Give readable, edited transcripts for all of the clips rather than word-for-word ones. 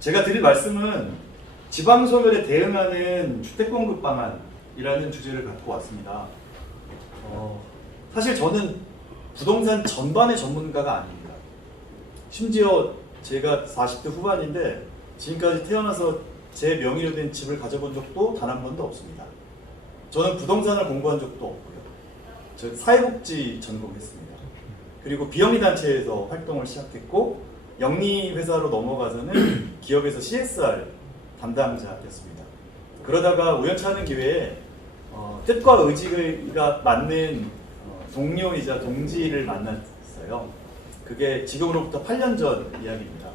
제가 드릴 말씀은 지방소멸에 대응하는 주택공급 방안이라는 주제를 갖고 왔습니다. 사실 저는 부동산 전반의 전문가가 아닙니다. 심지어 제가 40대 후반인데 지금까지 태어나서 제 명의로 된 집을 가져본 적도 단 한 번도 없습니다. 저는 부동산을 공부한 적도 없고요. 저 사회복지 전공했습니다. 그리고 비영리단체에서 활동을 시작했고 영리회사로 넘어가서는 기업에서 CSR 담당자였습니다. 그러다가 우연치 않은 기회에 뜻과 의지가 맞는 동료이자 동지를 만났어요. 그게 지금으로부터 8년 전 이야기입니다.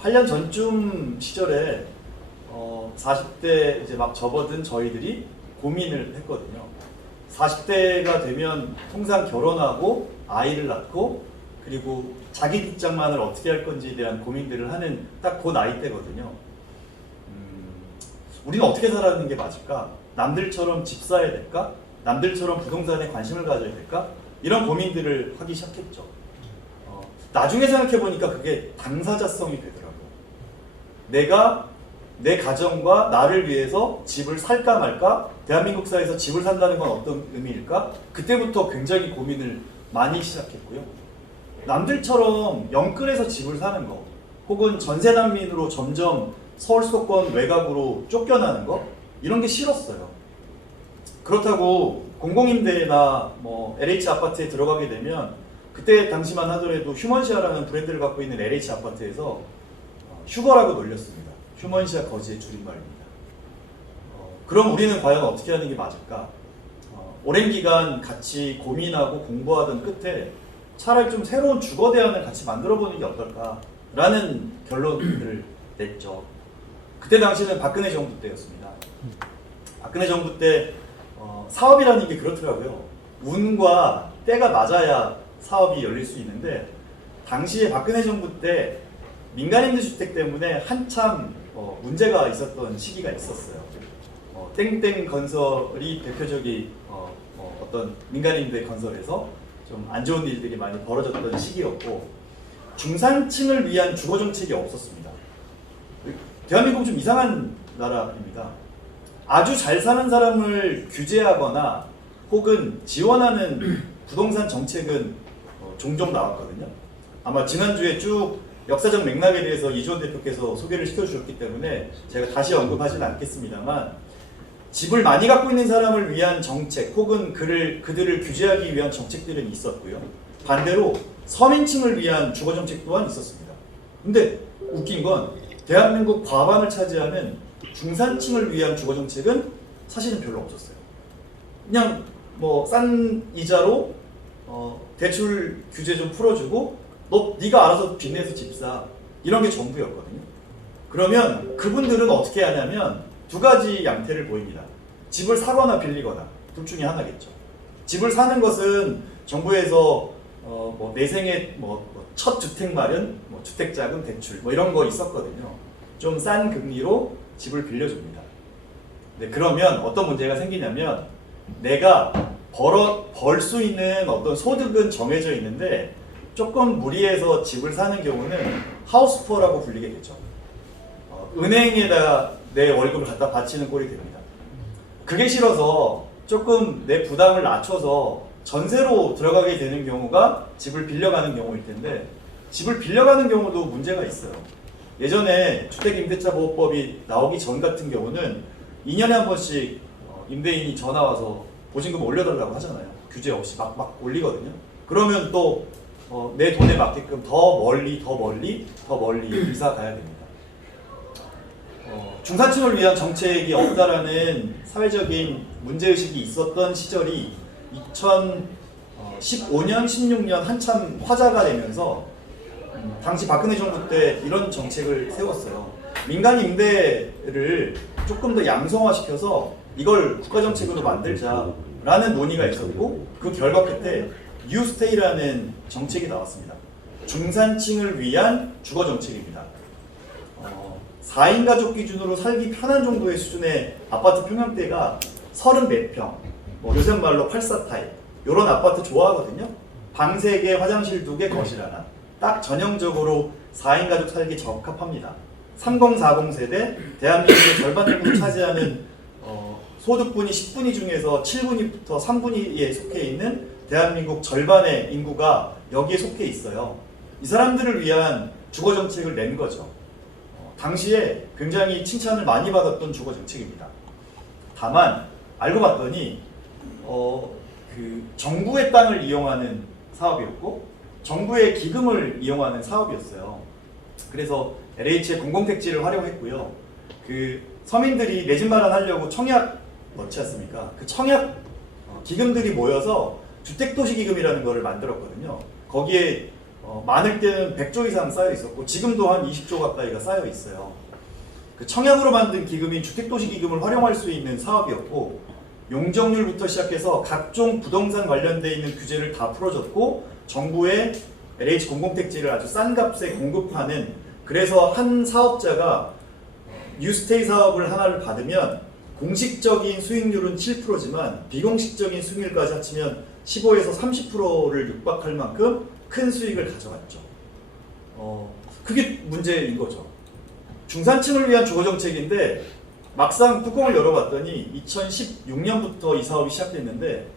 8년 전쯤 시절에 40대 이제 막 접어든 저희들이 고민을 했거든요. 40대가 되면 통상 결혼하고 아이를 낳고 그리고 자기 뒷장만을 어떻게 할 건지에 대한 고민들을 하는 딱 그 나이 때거든요. 우리는 어떻게 살아가는 게 맞을까? 남들처럼 집 사야 될까? 남들처럼 부동산에 관심을 가져야 될까? 이런 고민들을 하기 시작했죠. 나중에 생각해보니까 그게 당사자성이 되더라고요. 내가 내 가정과 나를 위해서 집을 살까 말까? 대한민국 사회에서 집을 산다는 건 어떤 의미일까? 그때부터 굉장히 고민을 많이 시작했고요. 남들처럼 영끌에서 집을 사는 거 혹은 전세난민으로 점점 서울 수도권 외곽으로 쫓겨나는 거 이런 게 싫었어요. 그렇다고 공공임대나 뭐 LH 아파트에 들어가게 되면 그때 당시만 하더라도 휴먼시아라는 브랜드를 갖고 있는 LH 아파트에서 휴거라고 놀렸습니다. 휴먼시아 거지의 줄임말입니다. 그럼 우리는 과연 어떻게 하는 게 맞을까? 오랜 기간 같이 고민하고 공부하던 끝에 차라리 좀 새로운 주거 대안을 같이 만들어보는 게 어떨까라는 결론을 냈죠. 그때 당시는 박근혜 정부 때였습니다. 박근혜 정부 때 사업이라는 게 그렇더라고요. 운과 때가 맞아야 사업이 열릴 수 있는데 당시에 박근혜 정부 때 민간임대주택 때문에 한참 문제가 있었던 시기가 있었어요. 땡땡 건설이 대표적인 어떤 민간임대 건설에서 좀 안 좋은 일들이 많이 벌어졌던 시기였고 중산층을 위한 주거정책이 없었습니다. 대한민국은 좀 이상한 나라입니다. 아주 잘 사는 사람을 규제하거나 혹은 지원하는 부동산 정책은 종종 나왔거든요. 아마 지난주에 쭉 역사적 맥락에 대해서 이주원 대표께서 소개를 시켜주셨기 때문에 제가 다시 언급하지는 않겠습니다만 집을 많이 갖고 있는 사람을 위한 정책 혹은 그들을 규제하기 위한 정책들은 있었고요. 반대로 서민층을 위한 주거정책 또한 있었습니다. 근데 웃긴 건 대한민국 과반을 차지하는 중산층을 위한 주거정책은 사실은 별로 없었어요. 그냥 뭐 싼 이자로 대출 규제 좀 풀어주고 네가 알아서 빚내서 집 사 이런 게 전부였거든요. 그러면 그분들은 어떻게 하냐면 두 가지 양태를 보입니다. 집을 사거나 빌리거나 둘 중에 하나겠죠. 집을 사는 것은 정부에서 뭐 내 생애 첫 주택 마련, 주택자금 대출 이런 거 있었거든요. 좀 싼 금리로 집을 빌려줍니다. 네, 그러면 어떤 문제가 생기냐면 내가 벌 수 있는 어떤 소득은 정해져 있는데 조금 무리해서 집을 사는 경우는 하우스푸어라고 불리게 되죠. 은행에다 내 월급을 갖다 바치는 꼴이 됩니다. 그게 싫어서 조금 내 부담을 낮춰서 전세로 들어가게 되는 경우가 집을 빌려가는 경우일 텐데 집을 빌려가는 경우도 문제가 있어요. 예전에 주택임대차보호법이 나오기 전 같은 경우는 2년에 한 번씩 임대인이 전화 와서 보증금 올려달라고 하잖아요. 규제 없이 막 올리거든요. 그러면 또 내 돈에 맞게끔 더 멀리 이사 가야 됩니다. 중산층을 위한 정책이 없다라는 사회적인 문제의식이 있었던 시절이 2015년, 16년 한참 화제가 되면서 당시 박근혜 정부 때 이런 정책을 세웠어요. 민간 임대를 조금 더 양성화시켜서 이걸 국가정책으로 만들자라는 논의가 있었고 그 결과 끝에 뉴스테이라는 정책이 나왔습니다. 중산층을 위한 주거정책입니다. 4인 가족 기준으로 살기 편한 정도의 수준의 아파트 평형대가 34평, 요새 말로 84타입 이런 아파트 좋아하거든요. 방 3개, 화장실 2개, 거실 하나 딱 전형적으로 4인 가족 살기 적합합니다. 3040 세대, 대한민국의 절반 정도 차지하는 소득분위 10분위 중에서 7분위부터 3분위에 속해 있는 대한민국 절반의 인구가 여기에 속해 있어요. 이 사람들을 위한 주거 정책을 낸 거죠. 당시에 굉장히 칭찬을 많이 받았던 주거 정책입니다. 다만 알고 봤더니 그 정부의 땅을 이용하는 사업이었고 정부의 기금을 이용하는 사업이었어요. 그래서 LH의 공공택지를 활용했고요. 그 서민들이 내 집 마련하려고 청약 넣지 않습니까? 그 청약 기금들이 모여서 주택도시기금이라는 거를 만들었거든요. 거기에 많을 때는 100조 이상 쌓여 있었고 지금도 한 20조 가까이가 쌓여 있어요. 그 청약으로 만든 기금인 주택도시기금을 활용할 수 있는 사업이었고 용적률부터 시작해서 각종 부동산 관련돼 있는 규제를 다 풀어줬고 정부의 LH 공공택지를 아주 싼 값에 공급하는, 그래서 한 사업자가 뉴스테이 사업을 하나를 받으면 공식적인 수익률은 7%지만 비공식적인 수익률까지 합치면 15에서 30%를 육박할 만큼 큰 수익을 가져갔죠. 그게 문제인 거죠. 중산층을 위한 주거정책인데 막상 뚜껑을 열어봤더니 2016년부터 이 사업이 시작됐는데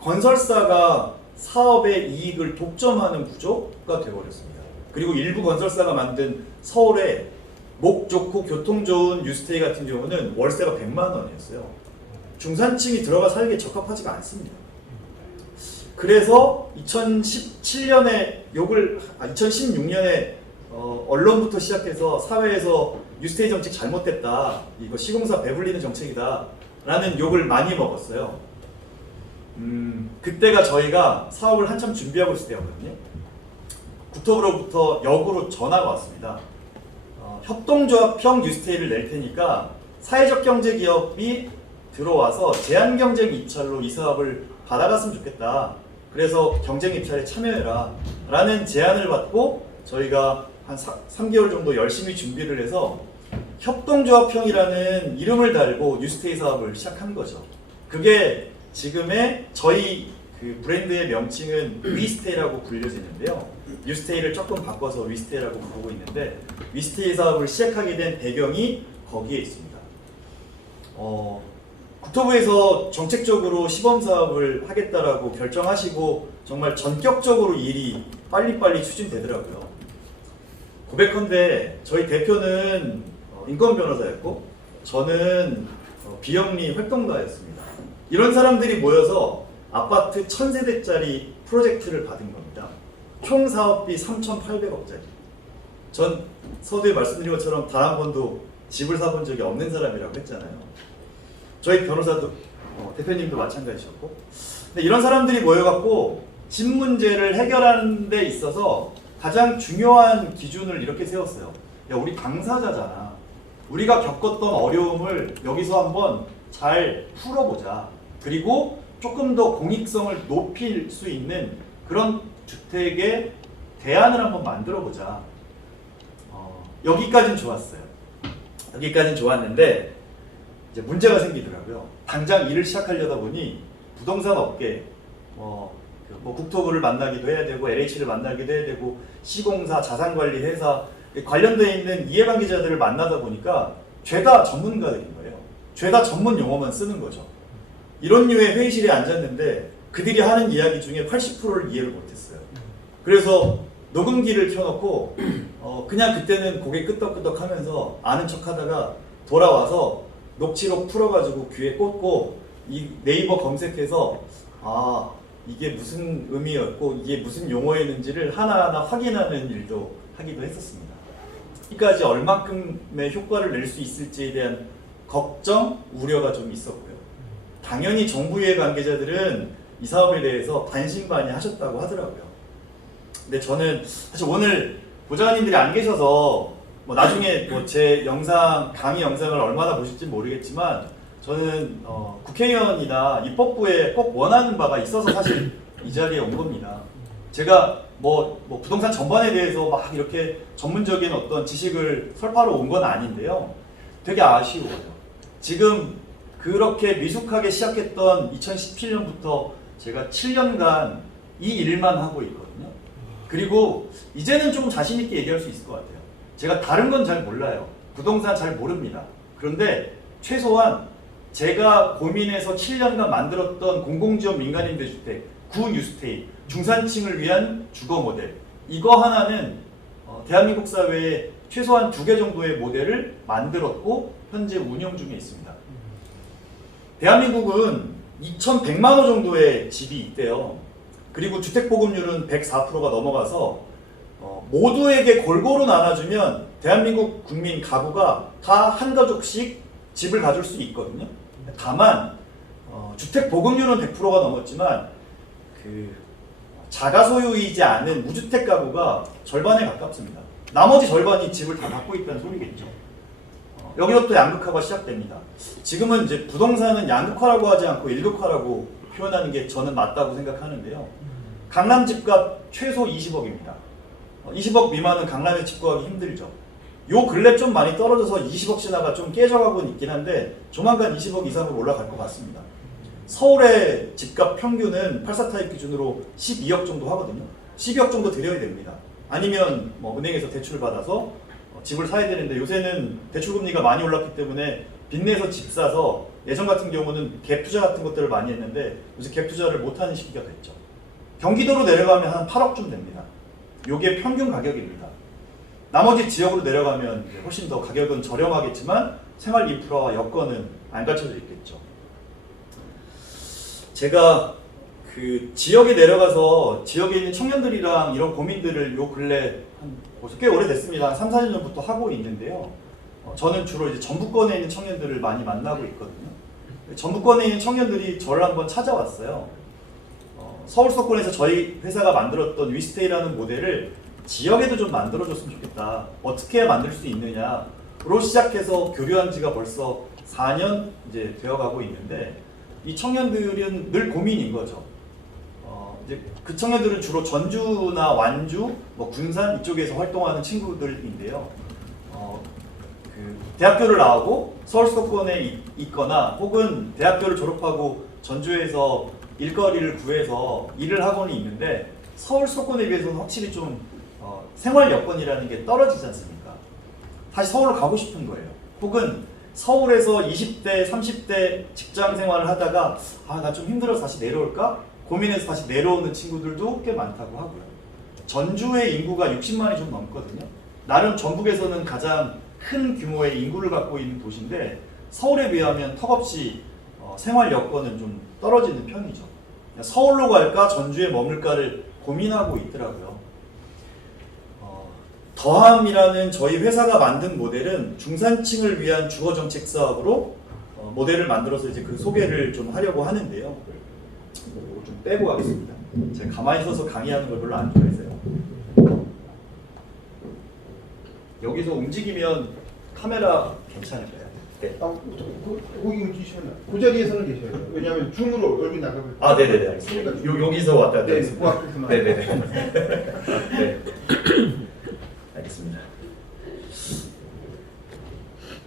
건설사가 사업의 이익을 독점하는 구조가 되어버렸습니다. 그리고 일부 건설사가 만든 서울의 목 좋고 교통 좋은 뉴스테이 같은 경우는 월세가 100만 원이었어요. 중산층이 들어가 살기에 적합하지가 않습니다. 그래서 2017년에 2016년에 언론부터 시작해서 사회에서 뉴스테이 정책 잘못됐다, 이거 시공사 배불리는 정책이다 라는 욕을 많이 먹었어요. 그때가 저희가 사업을 한참 준비하고 있을 때였거든요. 국토부로부터 역으로 전화가 왔습니다. 협동조합형 뉴스테이를 낼 테니까 사회적 경제 기업이 들어와서 제한 경쟁 입찰로 이 사업을 받아갔으면 좋겠다. 그래서 경쟁 입찰에 참여해라 라는 제안을 받고 저희가 한 3개월 정도 열심히 준비를 해서 협동조합형이라는 이름을 달고 뉴스테이 사업을 시작한 거죠. 그게 지금의 저희 그 브랜드의 명칭은 위스테이라고 불려지는데요. 뉴스테이를 조금 바꿔서 위스테이라고 부르고 있는데 위스테이 사업을 시작하게 된 배경이 거기에 있습니다. 국토부에서 정책적으로 시범 사업을 하겠다라고 결정하시고 정말 전격적으로 일이 빨리빨리 추진되더라고요. 고백컨대 저희 대표는 인권 변호사였고 저는 비영리 활동가였습니다. 이런 사람들이 모여서 아파트 1000세대짜리 프로젝트를 받은 겁니다. 총 사업비 3,800억짜리. 전 서두에 말씀드린 것처럼 단 한 번도 집을 사본 적이 없는 사람이라고 했잖아요. 저희 변호사도 대표님도 마찬가지셨고, 근데 이런 사람들이 모여갖고 집 문제를 해결하는 데 있어서 가장 중요한 기준을 이렇게 세웠어요. 야, 우리 당사자잖아. 우리가 겪었던 어려움을 여기서 한번 잘 풀어보자. 그리고 조금 더 공익성을 높일 수 있는 그런 주택의 대안을 한번 만들어보자. 여기까지는 좋았어요. 여기까지는 좋았는데 이제 문제가 생기더라고요. 당장 일을 시작하려다 보니 부동산 업계, 국토부를 만나기도 해야 되고 LH를 만나기도 해야 되고 시공사, 자산관리 회사 관련되어 있는 이해관계자들을 만나다 보니까 죄다 전문가들인 거예요. 죄다 전문 용어만 쓰는 거죠. 이런 류의 회의실에 앉았는데 그들이 하는 이야기 중에 80%를 이해를 못했어요. 그래서 녹음기를 켜놓고 그냥 그때는 고개 끄덕끄덕 하면서 아는 척 하다가 돌아와서 녹취록 풀어가지고 귀에 꽂고 이 네이버 검색해서 이게 무슨 의미였고 이게 무슨 용어였는지를 하나하나 확인하는 일도 하기도 했었습니다. 여기까지 얼만큼의 효과를 낼 수 있을지에 대한 걱정, 우려가 좀 있었고요. 당연히 정부의 관계자들은 이 사업에 대해서 반신반의하셨다고 하더라고요. 근데 저는 사실 오늘 보좌관님들이 안 계셔서 나중에 제 영상, 강의 영상을 얼마나 보실지 모르겠지만 저는 국회의원이나 입법부에 꼭 원하는 바가 있어서 사실 이 자리에 온 겁니다. 제가 부동산 전반에 대해서 막 이렇게 전문적인 어떤 지식을 설파로 온 건 아닌데요. 되게 아쉬워요. 지금 그렇게 미숙하게 시작했던 2017년부터 제가 7년간 이 일만 하고 있거든요. 그리고 이제는 좀 자신 있게 얘기할 수 있을 것 같아요. 제가 다른 건 잘 몰라요. 부동산 잘 모릅니다. 그런데 최소한 제가 고민해서 7년간 만들었던 공공지원 민간임대주택, 구뉴스테이, 중산층을 위한 주거 모델, 이거 하나는 대한민국 사회에 최소한 2개 정도의 모델을 만들었고 현재 운영 중에 있습니다. 대한민국은 2,100만 호 정도의 집이 있대요. 그리고 주택보급률은 104%가 넘어가서 모두에게 골고루 나눠주면 대한민국 국민 가구가 다 한 가족씩 집을 가질 수 있거든요. 다만 주택보급률은 100%가 넘었지만 그 자가 소유이지 않은 무주택 가구가 절반에 가깝습니다. 나머지 절반이 집을 다 갖고 있다는 소리겠죠. 여기서부터 양극화가 시작됩니다. 지금은 이제 부동산은 양극화라고 하지 않고 일극화라고 표현하는 게 저는 맞다고 생각하는데요. 강남 집값 최소 20억입니다. 20억 미만은 강남에 집 구하기 힘들죠. 요 근래 좀 많이 떨어져서 20억 신화가 좀 깨져가고는 있긴 한데 조만간 20억 이상으로 올라갈 것 같습니다. 서울의 집값 평균은 84타입 기준으로 12억 정도 하거든요. 12억 정도 드려야 됩니다. 아니면 뭐 은행에서 대출을 받아서 집을 사야 되는데 요새는 대출금리가 많이 올랐기 때문에 빚내서 집 사서 예전 같은 경우는 갭 투자 같은 것들을 많이 했는데 요새 갭 투자를 못하는 시기가 됐죠. 경기도로 내려가면 한 8억쯤 됩니다. 요게 평균 가격입니다. 나머지 지역으로 내려가면 훨씬 더 가격은 저렴하겠지만 생활 인프라와 여건은 안 갖춰져 있겠죠. 제가 그 지역에 내려가서 지역에 있는 청년들이랑 이런 고민들을 요 근래 벌써 꽤 오래됐습니다. 한 3, 4년 전부터 하고 있는데요. 저는 주로 이제 전북권에 있는 청년들을 많이 만나고 있거든요. 전북권에 있는 청년들이 저를 한번 찾아왔어요. 서울 수도권에서 저희 회사가 만들었던 위스테이라는 모델을 지역에도 좀 만들어줬으면 좋겠다. 어떻게 만들 수 있느냐로 시작해서 교류한 지가 벌써 4년 이제 되어가고 있는데 이 청년들은 늘 고민인 거죠. 이제 그 청년들은 주로 전주나 완주, 뭐 군산 이쪽에서 활동하는 친구들인데요. 그 대학교를 나오고 서울 수도권에 있거나 혹은 대학교를 졸업하고 전주에서 일거리를 구해서 일을 하고는 있는데 서울 수도권에 비해서는 확실히 좀 생활 여건이라는 게 떨어지지 않습니까? 다시 서울을 가고 싶은 거예요. 혹은 서울에서 20대, 30대 직장 생활을 하다가 나 좀 힘들어서 다시 내려올까? 고민해서 다시 내려오는 친구들도 꽤 많다고 하고요. 전주의 인구가 60만이 좀 넘거든요. 나름 전북에서는 가장 큰 규모의 인구를 갖고 있는 도시인데 서울에 비하면 턱없이 생활 여건은 좀 떨어지는 편이죠. 서울로 갈까 전주에 머물까를 고민하고 있더라고요. 더함이라는 저희 회사가 만든 모델은 중산층을 위한 주거정책 사업으로 모델을 만들어서 이제 그 소개를 좀 하려고 하는데요. 이거 좀 빼고 가겠습니다. 제가 가만히 서서 강의하는 걸 별로 안 좋아해서요. 여기서 움직이면 카메라 괜찮을까요? 네. 거기 움직이시면 그 자리에서는 계셔야 돼요. 왜냐하면 줌으로 얼굴 나가고. 네네네. 알겠습니다. 여기서 왔다 갔다 하겠습니다. 네네네. 네. 알겠습니다.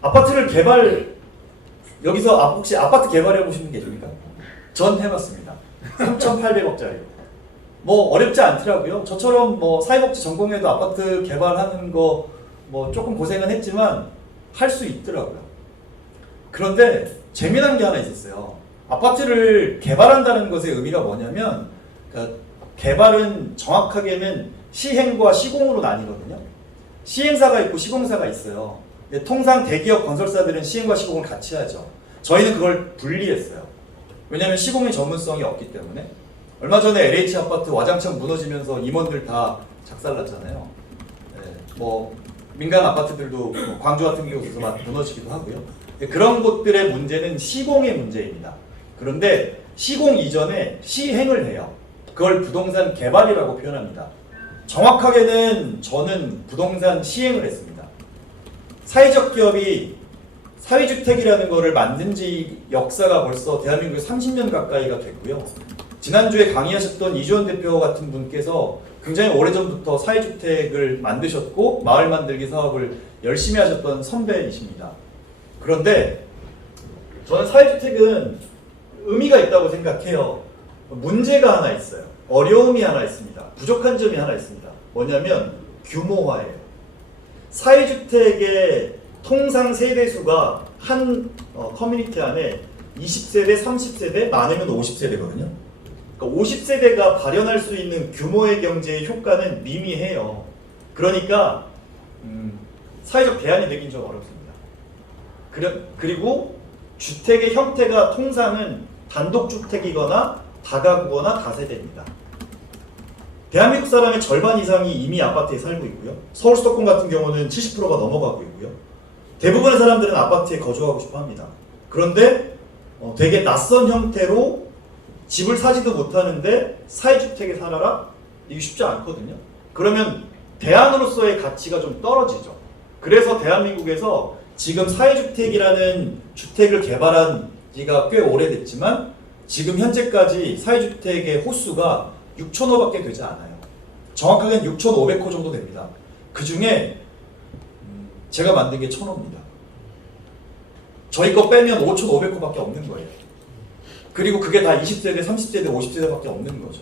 아파트를 여기서 혹시 아파트 개발해 보신 분 계십니까? 전 해봤습니다. 3,800억짜리. 뭐 어렵지 않더라고요. 저처럼 뭐 사회복지 전공에도 아파트 개발하는 거 뭐 조금 고생은 했지만 할 수 있더라고요. 그런데 재미난 게 하나 있었어요. 아파트를 개발한다는 것의 의미가 뭐냐면 그러니까 개발은 정확하게는 시행과 시공으로 나뉘거든요. 시행사가 있고 시공사가 있어요. 근데 통상 대기업 건설사들은 시행과 시공을 같이 하죠. 저희는 그걸 분리했어요. 왜냐하면 시공의 전문성이 없기 때문에. 얼마 전에 LH 아파트 와장창 무너지면서 임원들 다 작살났잖아요. 네, 뭐 민간 아파트들도 광주 같은 경우에서 막 무너지기도 하고요. 그런 것들의 문제는 시공의 문제입니다. 그런데 시공 이전에 시행을 해요. 그걸 부동산 개발이라고 표현합니다. 정확하게는 저는 부동산 시행을 했습니다. 사회적 기업이 사회주택이라는 거를 만든 지 역사가 벌써 대한민국에 30년 가까이가 됐고요. 지난주에 강의하셨던 이주원 대표 같은 분께서 굉장히 오래전부터 사회주택을 만드셨고 마을 만들기 사업을 열심히 하셨던 선배이십니다. 그런데 저는 사회주택은 의미가 있다고 생각해요. 문제가 하나 있어요. 어려움이 하나 있습니다. 부족한 점이 하나 있습니다. 뭐냐면 규모화예요. 사회주택의 통상 세대수가 한 커뮤니티 안에 20세대, 30세대, 많으면 50세대거든요. 그러니까 50세대가 발현할 수 있는 규모의 경제의 효과는 미미해요. 그러니까 사회적 대안이 되긴 좀 어렵습니다. 그리고 주택의 형태가 통상은 단독주택이거나 다가구거나 다세대입니다. 대한민국 사람의 절반 이상이 이미 아파트에 살고 있고요. 서울 수도권 같은 경우는 70%가 넘어가고 있고요. 대부분의 사람들은 아파트에 거주하고 싶어 합니다. 그런데 되게 낯선 형태로 집을 사지도 못하는데 사회주택에 살아라? 이게 쉽지 않거든요. 그러면 대안으로서의 가치가 좀 떨어지죠. 그래서 대한민국에서 지금 사회주택이라는 주택을 개발한 지가 꽤 오래됐지만 지금 현재까지 사회주택의 호수가 6,000호밖에 되지 않아요. 정확하게는 6,500호 정도 됩니다. 그 중에 제가 만든 게 1,000호입니다. 저희 거 빼면 5,500호밖에 없는 거예요. 그리고 그게 다 20세대, 30세대, 50세대밖에 없는 거죠.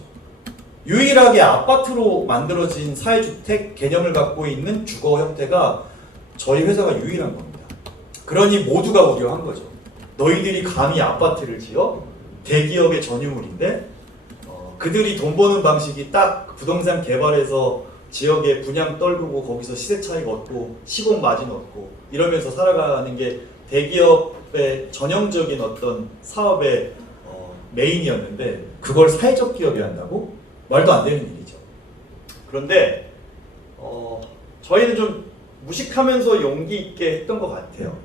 유일하게 아파트로 만들어진 사회주택 개념을 갖고 있는 주거 형태가 저희 회사가 유일한 겁니다. 그러니 모두가 우려한 거죠. 너희들이 감히 아파트를 지어? 대기업의 전유물인데 그들이 돈 버는 방식이 딱 부동산 개발해서 지역에 분양 떨구고 거기서 시세 차익 얻고 시공 마진 얻고 이러면서 살아가는 게 대기업의 전형적인 어떤 사업의 메인이었는데 그걸 사회적 기업이 한다고? 말도 안 되는 일이죠. 그런데 저희는 좀 무식하면서 용기 있게 했던 것 같아요.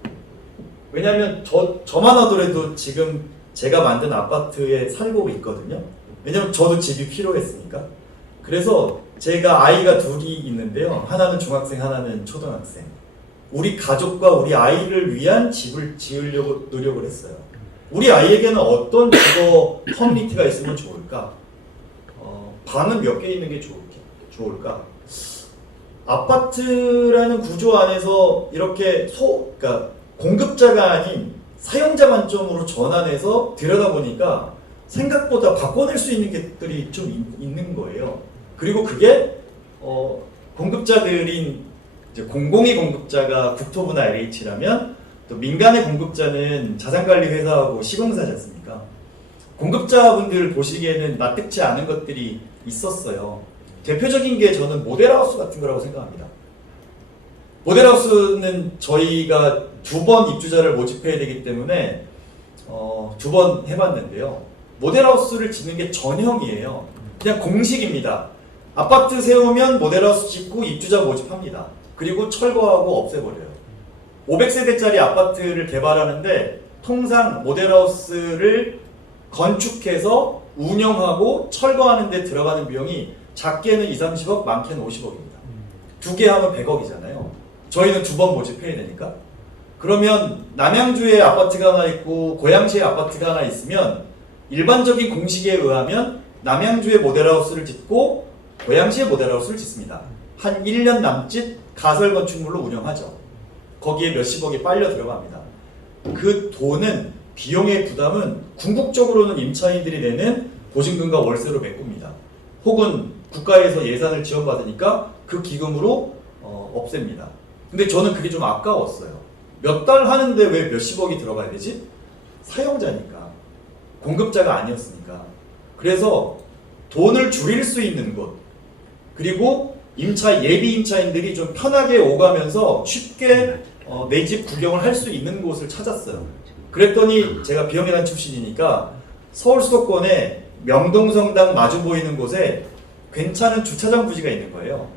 왜냐하면 저만 하더라도 지금 제가 만든 아파트에 살고 있거든요. 왜냐면 저도 집이 필요했으니까. 그래서 제가 아이가 둘이 있는데요. 하나는 중학생, 하나는 초등학생. 우리 가족과 우리 아이를 위한 집을 지으려고 노력을 했어요. 우리 아이에게는 어떤 주거 커뮤니티가 있으면 좋을까? 방은 몇 개 있는 게 좋을까? 아파트라는 구조 안에서 이렇게 그러니까 공급자가 아닌 사용자 관점으로 전환해서 들여다보니까 생각보다 바꿔낼 수 있는 것들이 좀 있는 거예요. 그리고 그게 공급자들인 이제 공공의 공급자가 국토부나 LH라면 또 민간의 공급자는 자산관리 회사하고 시공사지 않습니까? 공급자분들 보시기에는 납득지 않은 것들이 있었어요. 대표적인 게 저는 모델하우스 같은 거라고 생각합니다. 모델하우스는 저희가 2번 입주자를 모집해야 되기 때문에 2번 해봤는데요. 모델하우스를 짓는 게 전형이에요. 그냥 공식입니다. 아파트 세우면 모델하우스 짓고 입주자 모집합니다. 그리고 철거하고 없애버려요. 500세대짜리 아파트를 개발하는데 통상 모델하우스를 건축해서 운영하고 철거하는 데 들어가는 비용이 작게는 2, 30억, 많게는 50억입니다. 2개 하면 100억이잖아요. 저희는 2번 모집해야 되니까. 그러면 남양주에 아파트가 하나 있고 고양시에 아파트가 하나 있으면 일반적인 공식에 의하면 남양주에 모델하우스를 짓고 고양시에 모델하우스를 짓습니다. 한 1년 남짓 가설 건축물로 운영하죠. 거기에 몇십억이 빨려 들어갑니다. 그 돈은 비용의 부담은 궁극적으로는 임차인들이 내는 보증금과 월세로 메꿉니다. 혹은 국가에서 예산을 지원받으니까 그 기금으로 없앱니다. 근데 저는 그게 좀 아까웠어요. 몇 달 하는데 왜 몇십억이 들어가야 되지? 사용자니까. 공급자가 아니었으니까. 그래서 돈을 줄일 수 있는 곳, 그리고 예비 임차인들이 좀 편하게 오가면서 쉽게 내 집 구경을 할 수 있는 곳을 찾았어요. 그랬더니 제가 비영예단 출신이니까 서울 수도권에 명동성당 마주 보이는 곳에 괜찮은 주차장 부지가 있는 거예요.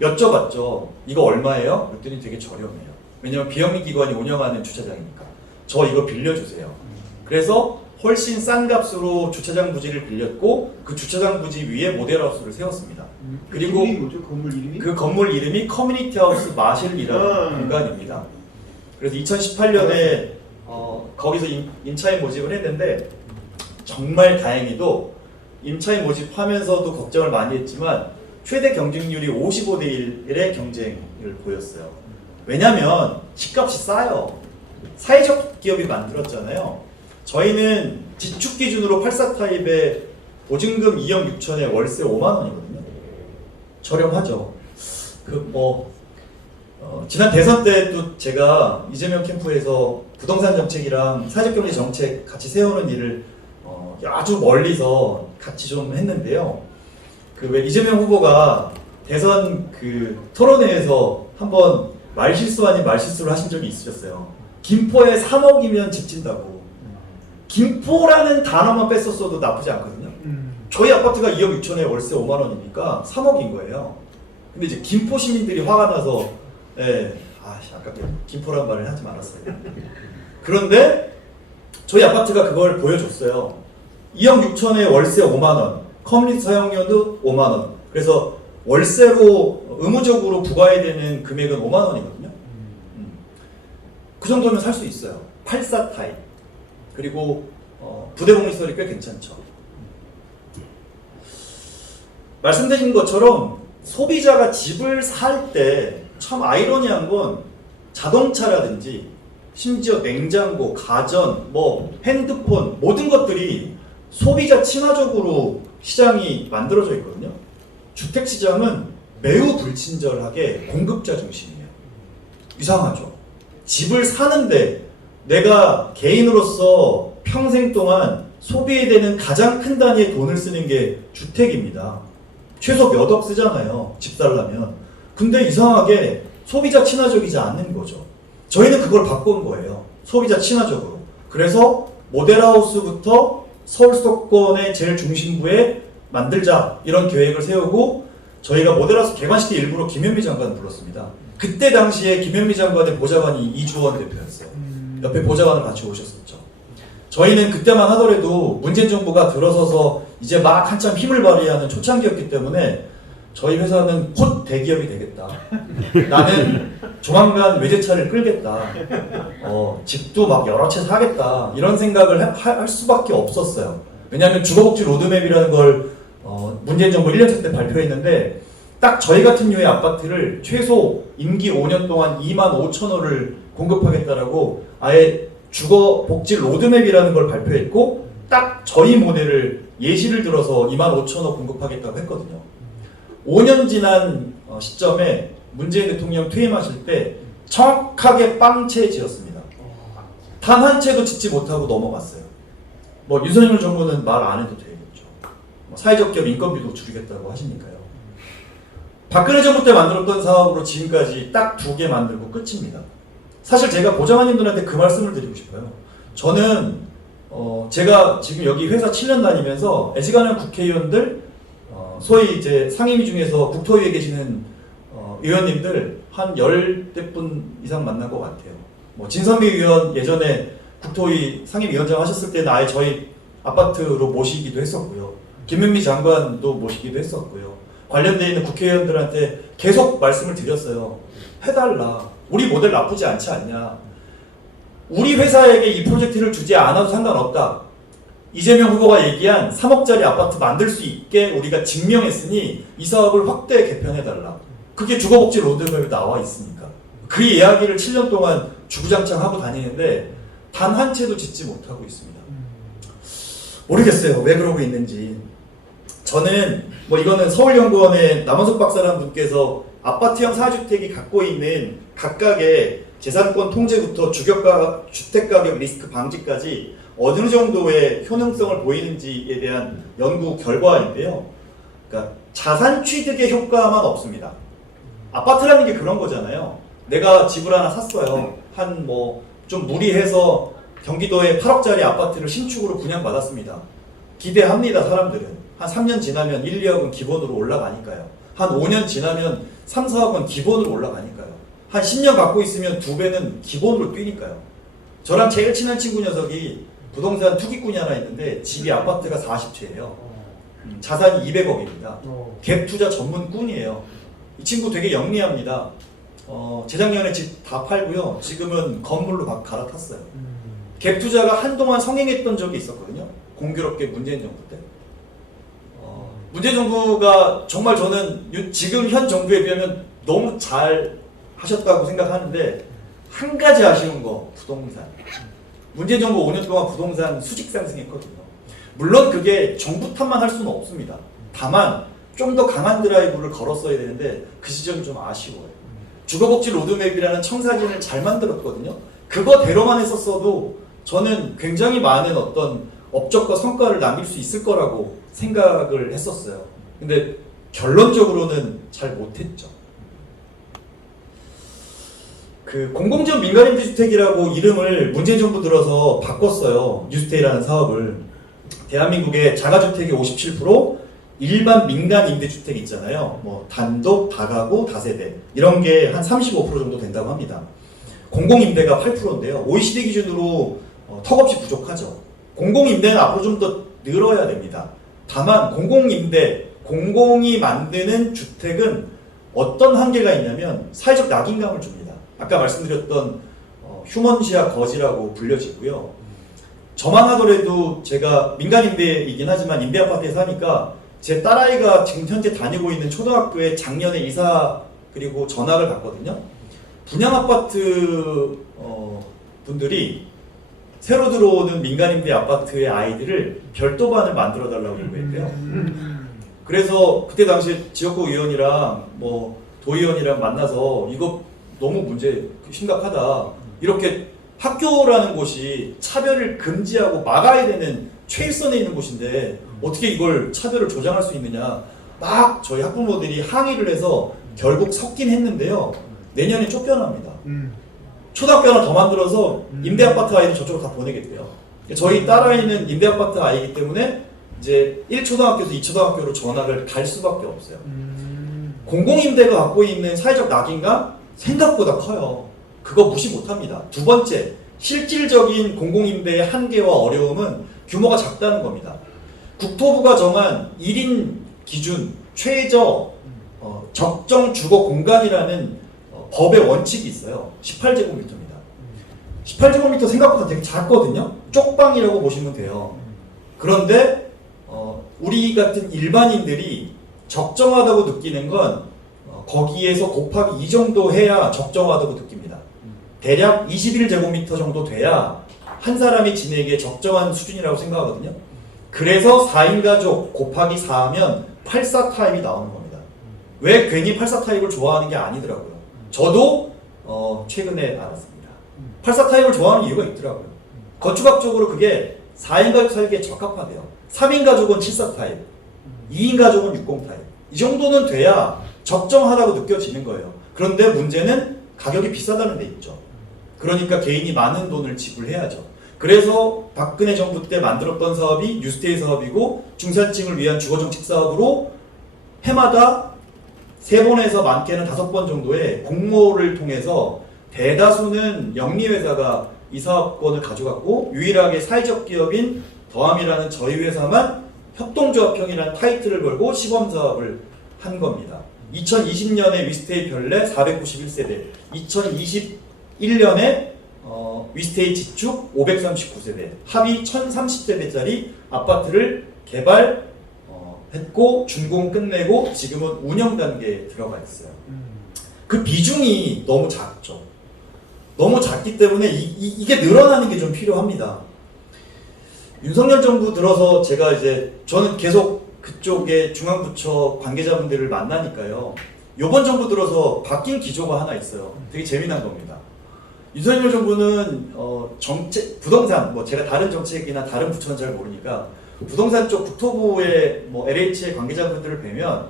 여쭤봤죠. 이거 얼마예요? 그랬더니 되게 저렴해요. 왜냐면 비영리 기관이 운영하는 주차장이니까. 저 이거 빌려주세요. 그래서 훨씬 싼 값으로 주차장 부지를 빌렸고 그 주차장 부지 위에 모델하우스를 세웠습니다. 그리고 뭐죠? 건물 이름이? 그 건물 이름이 커뮤니티 하우스 마실이라는 공간입니다. 그래서 2018년에 거기서 임차인 모집을 했는데 정말 다행히도 임차인 모집하면서도 걱정을 많이 했지만 최대 경쟁률이 55대 1의 경쟁을 보였어요. 왜냐면 집값이 싸요. 사회적 기업이 만들었잖아요. 저희는 지축 기준으로 84타입의 보증금 2억 6천에 월세 5만 원이거든요. 저렴하죠. 지난 대선 때도 제가 이재명 캠프에서 부동산 정책이랑 사회적경제 정책 같이 세우는 일을 아주 멀리서 같이 좀 했는데요. 왜 이재명 후보가 대선 토론회에서 한번 말실수 아닌 말실수를 하신 적이 있으셨어요. 김포에 3억이면 집 짓는다고. 김포라는 단어만 뺐었어도 나쁘지 않거든요. 저희 아파트가 2억 6천에 월세 5만 원이니까 3억인 거예요. 근데 이제 김포 시민들이 화가 나서 아깝게 김포란 말을 하지 말았어요. 그런데 저희 아파트가 그걸 보여줬어요. 2억 6천에 월세 5만 원, 커뮤니티 사용료도 5만 원. 그래서 월세로 의무적으로 부과해야 되는 금액은 5만 원이거든요. 그 정도면 살 수 있어요. 84 타입. 그리고 부대복리시설이 꽤 괜찮죠. 말씀드린 것처럼 소비자가 집을 살 때 참 아이러니한 건 자동차라든지 심지어 냉장고, 가전, 핸드폰 모든 것들이 소비자 친화적으로 시장이 만들어져 있거든요. 주택시장은 매우 불친절하게 공급자 중심이에요. 이상하죠. 집을 사는데 내가 개인으로서 평생 동안 소비해야 되는 가장 큰 단위의 돈을 쓰는 게 주택입니다. 최소 몇 억 쓰잖아요. 집 살려면. 근데 이상하게 소비자 친화적이지 않는 거죠. 저희는 그걸 바꾼 거예요. 소비자 친화적으로. 그래서 모델하우스부터 서울 수도권의 제일 중심부에 만들자 이런 계획을 세우고 저희가 모델하우스 개관식 때 일부러 김현미 장관을 불렀습니다. 그때 당시에 김현미 장관의 보좌관이 이주원 대표였어요. 옆에 보좌관을 같이 오셨었죠. 저희는 그때만 하더라도 문재인 정부가 들어서서 이제 막 한참 힘을 발휘하는 초창기였기 때문에 저희 회사는 곧 대기업이 되겠다. 나는 조만간 외제차를 끌겠다. 집도 막 여러 채 사겠다. 이런 생각을 할 수밖에 없었어요. 왜냐하면 주거복지 로드맵이라는 걸 문재인 정부 1년차 때 발표했는데 딱 저희 같은 류의 아파트를 최소 임기 5년 동안 2만 5천 호를 공급하겠다라고 아예 주거복지 로드맵이라는 걸 발표했고 딱 저희 모델을 예시를 들어서 2만 5천 호 공급하겠다고 했거든요. 5년 지난 시점에 문재인 대통령 퇴임하실 때 정확하게 빵채 지었습니다. 단 한 채도 짓지 못하고 넘어갔어요. 윤석열 정부는 말 안 해도 되겠죠. 사회적 기업 인건비도 줄이겠다고 하시니까요. 박근혜 정부 때 만들었던 사업으로 지금까지 딱 2개 만들고 끝입니다. 사실 제가 보좌관님들한테 그 말씀을 드리고 싶어요. 저는 제가 지금 여기 회사 7년 다니면서 애지간한 국회의원들 소위 이제 상임위 중에서 국토위에 계시는 의원님들 한 10대분 이상 만난 것 같아요. 진선미 의원 예전에 국토위 상임위원장 하셨을 때는 아예 저희 아파트로 모시기도 했었고요. 김현미 장관도 모시기도 했었고요. 관련되어 있는 국회의원들한테 계속 말씀을 드렸어요. 해달라. 우리 모델 나쁘지 않지 않냐. 우리 회사에게 이 프로젝트를 주지 않아도 상관없다. 이재명 후보가 얘기한 3억짜리 아파트 만들 수 있게 우리가 증명했으니 이 사업을 확대 개편해달라. 그게 주거복지 로드맵에 나와 있으니까. 그 이야기를 7년 동안 주구장창 하고 다니는데 단 한 채도 짓지 못하고 있습니다. 모르겠어요. 왜 그러고 있는지. 저는 이거는 서울연구원의 남원석 박사라는 분께서 아파트형 사주택이 갖고 있는 각각의 재산권 통제부터 주택가격 리스크 방지까지 어느 정도의 효능성을 보이는지에 대한 연구 결과인데요. 그러니까 자산 취득의 효과만 없습니다. 아파트라는 게 그런 거잖아요. 내가 집을 하나 샀어요. 좀 무리해서 경기도에 8억짜리 아파트를 신축으로 분양받았습니다. 기대합니다, 사람들은. 한 3년 지나면 1, 2억은 기본으로 올라가니까요. 한 5년 지나면 3, 4억은 기본으로 올라가니까요. 한 10년 갖고 있으면 2배는 기본으로 뛰니까요. 저랑 제일 친한 친구 녀석이 부동산 투기꾼이 하나 있는데 집이 아파트가 40채예요. 자산이 200억입니다. 갭 투자 전문꾼이에요. 이 친구 되게 영리합니다. 재작년에 집 다 팔고요. 지금은 건물로 막 갈아탔어요. 갭 투자가 한동안 성행했던 적이 있었거든요. 공교롭게 문재인 정부 때. 문재인 정부가 정말 저는 지금 현 정부에 비하면 너무 잘 하셨다고 생각하는데 한 가지 아쉬운 거 부동산. 문재인 정부 5년 동안 부동산 수직 상승했거든요. 물론 그게 정부 탓만 할 수는 없습니다. 다만 좀 더 강한 드라이브를 걸었어야 되는데 그 시점이 좀 아쉬워요. 주거복지 로드맵이라는 청사진을 잘 만들었거든요. 그거대로만 했었어도 저는 굉장히 많은 어떤 업적과 성과를 남길 수 있을 거라고 생각을 했었어요. 근데 결론적으로는 잘 못했죠. 그 공공지원 민간임대주택이라고 이름을 문재인 정부 들어서 바꿨어요. 뉴스테이라는 사업을. 대한민국의 자가주택의 57%, 일반 민간 임대주택 있잖아요. 뭐 단독, 다가구, 다세대 이런 게 한 35% 정도 된다고 합니다. 공공임대가 8%인데요. OECD 기준으로 턱없이 부족하죠. 공공임대는 앞으로 좀 더 늘어야 됩니다. 다만 공공임대, 공공이 만드는 주택은 어떤 한계가 있냐면 사회적 낙인감을 줍니다. 아까 말씀드렸던 휴먼시아 거지라고 불려지고요. 저만 하더라도 제가 민간임대이긴 하지만 임대아파트에 사니까 제 딸아이가 지금 현재 다니고 있는 초등학교에 작년에 이사 그리고 전학을 갔거든요. 분양아파트 분들이 새로 들어오는 민간임대 아파트의 아이들을 별도반을 만들어 달라고 요구했대요. 그래서 그때 당시에 지역구 의원이랑 뭐 도의원이랑 만나서 이거 너무 문제 심각하다. 이렇게 학교라는 곳이 차별을 금지하고 막아야 되는 최일선에 있는 곳인데 어떻게 이걸 차별을 조장할 수 있느냐. 막 저희 학부모들이 항의를 해서 결국 섞긴 했는데요. 내년에 쫓겨납니다. 초등학교 하나 더 만들어서 임대아파트 아이들 저쪽으로 다 보내겠대요. 저희 딸아이는 임대아파트 아이이기 때문에 이제 1초등학교에서 2초등학교로 전학을 갈 수밖에 없어요. 공공임대가 갖고 있는 사회적 낙인감 생각보다 커요. 그거 무시 못합니다. 두 번째, 실질적인 공공임대의 한계와 어려움은 규모가 작다는 겁니다. 국토부가 정한 1인 기준 최저 적정 주거 공간이라는 법의 원칙이 있어요. 18제곱미터입니다. 18제곱미터 생각보다 되게 작거든요. 쪽방이라고 보시면 돼요. 그런데 우리 같은 일반인들이 적정하다고 느끼는 건 거기에서 곱하기 2 정도 해야 적정하다고 느낍니다. 대략 21제곱미터 정도 돼야 한 사람이 지내기에 적정한 수준이라고 생각하거든요. 그래서 4인 가족 곱하기 4하면 84 타입이 나오는 겁니다. 왜 괜히 84 타입을 좋아하는 게 아니더라고요. 저도 최근에 알았습니다. 84 타입을 좋아하는 이유가 있더라고요. 건축학적으로 그게 4인 가족 살기에 적합하대요. 3인 가족은 74 타입, 2인 가족은 60 타입. 이 정도는 돼야 적정하다고 느껴지는 거예요. 그런데 문제는 가격이 비싸다는 데 있죠. 그러니까 개인이 많은 돈을 지불해야죠. 그래서 박근혜 정부 때 만들었던 사업이 뉴스테이 사업이고 중산층을 위한 주거정책 사업으로 해마다 3번에서 많게는 5번 정도의 공모를 통해서 대다수는 영리회사가 이 사업권을 가져갔고 유일하게 사회적 기업인 더함이라는 저희 회사만 협동조합형이라는 타이틀을 걸고 시범사업을 한 겁니다. 2020년에 위스테이 별내 491세대, 2021년에 위스테이 지축 539세대, 합의 1030세대짜리 아파트를 개발했고 준공 끝내고 지금은 운영 단계에 들어가 있어요. 그 비중이 너무 작죠. 너무 작기 때문에 이게 늘어나는 게 좀 필요합니다. 윤석열 정부 들어서 제가 이제 저는 계속 그쪽에 중앙부처 관계자분들을 만나니까요. 이번 정부 들어서 바뀐 기조가 하나 있어요. 되게 재미난 겁니다. 윤석열 정부는 정책, 부동산, 뭐 제가 다른 정책이나 다른 부처는 잘 모르니까 부동산 쪽 국토부의 뭐 LH의 관계자분들을 뵈면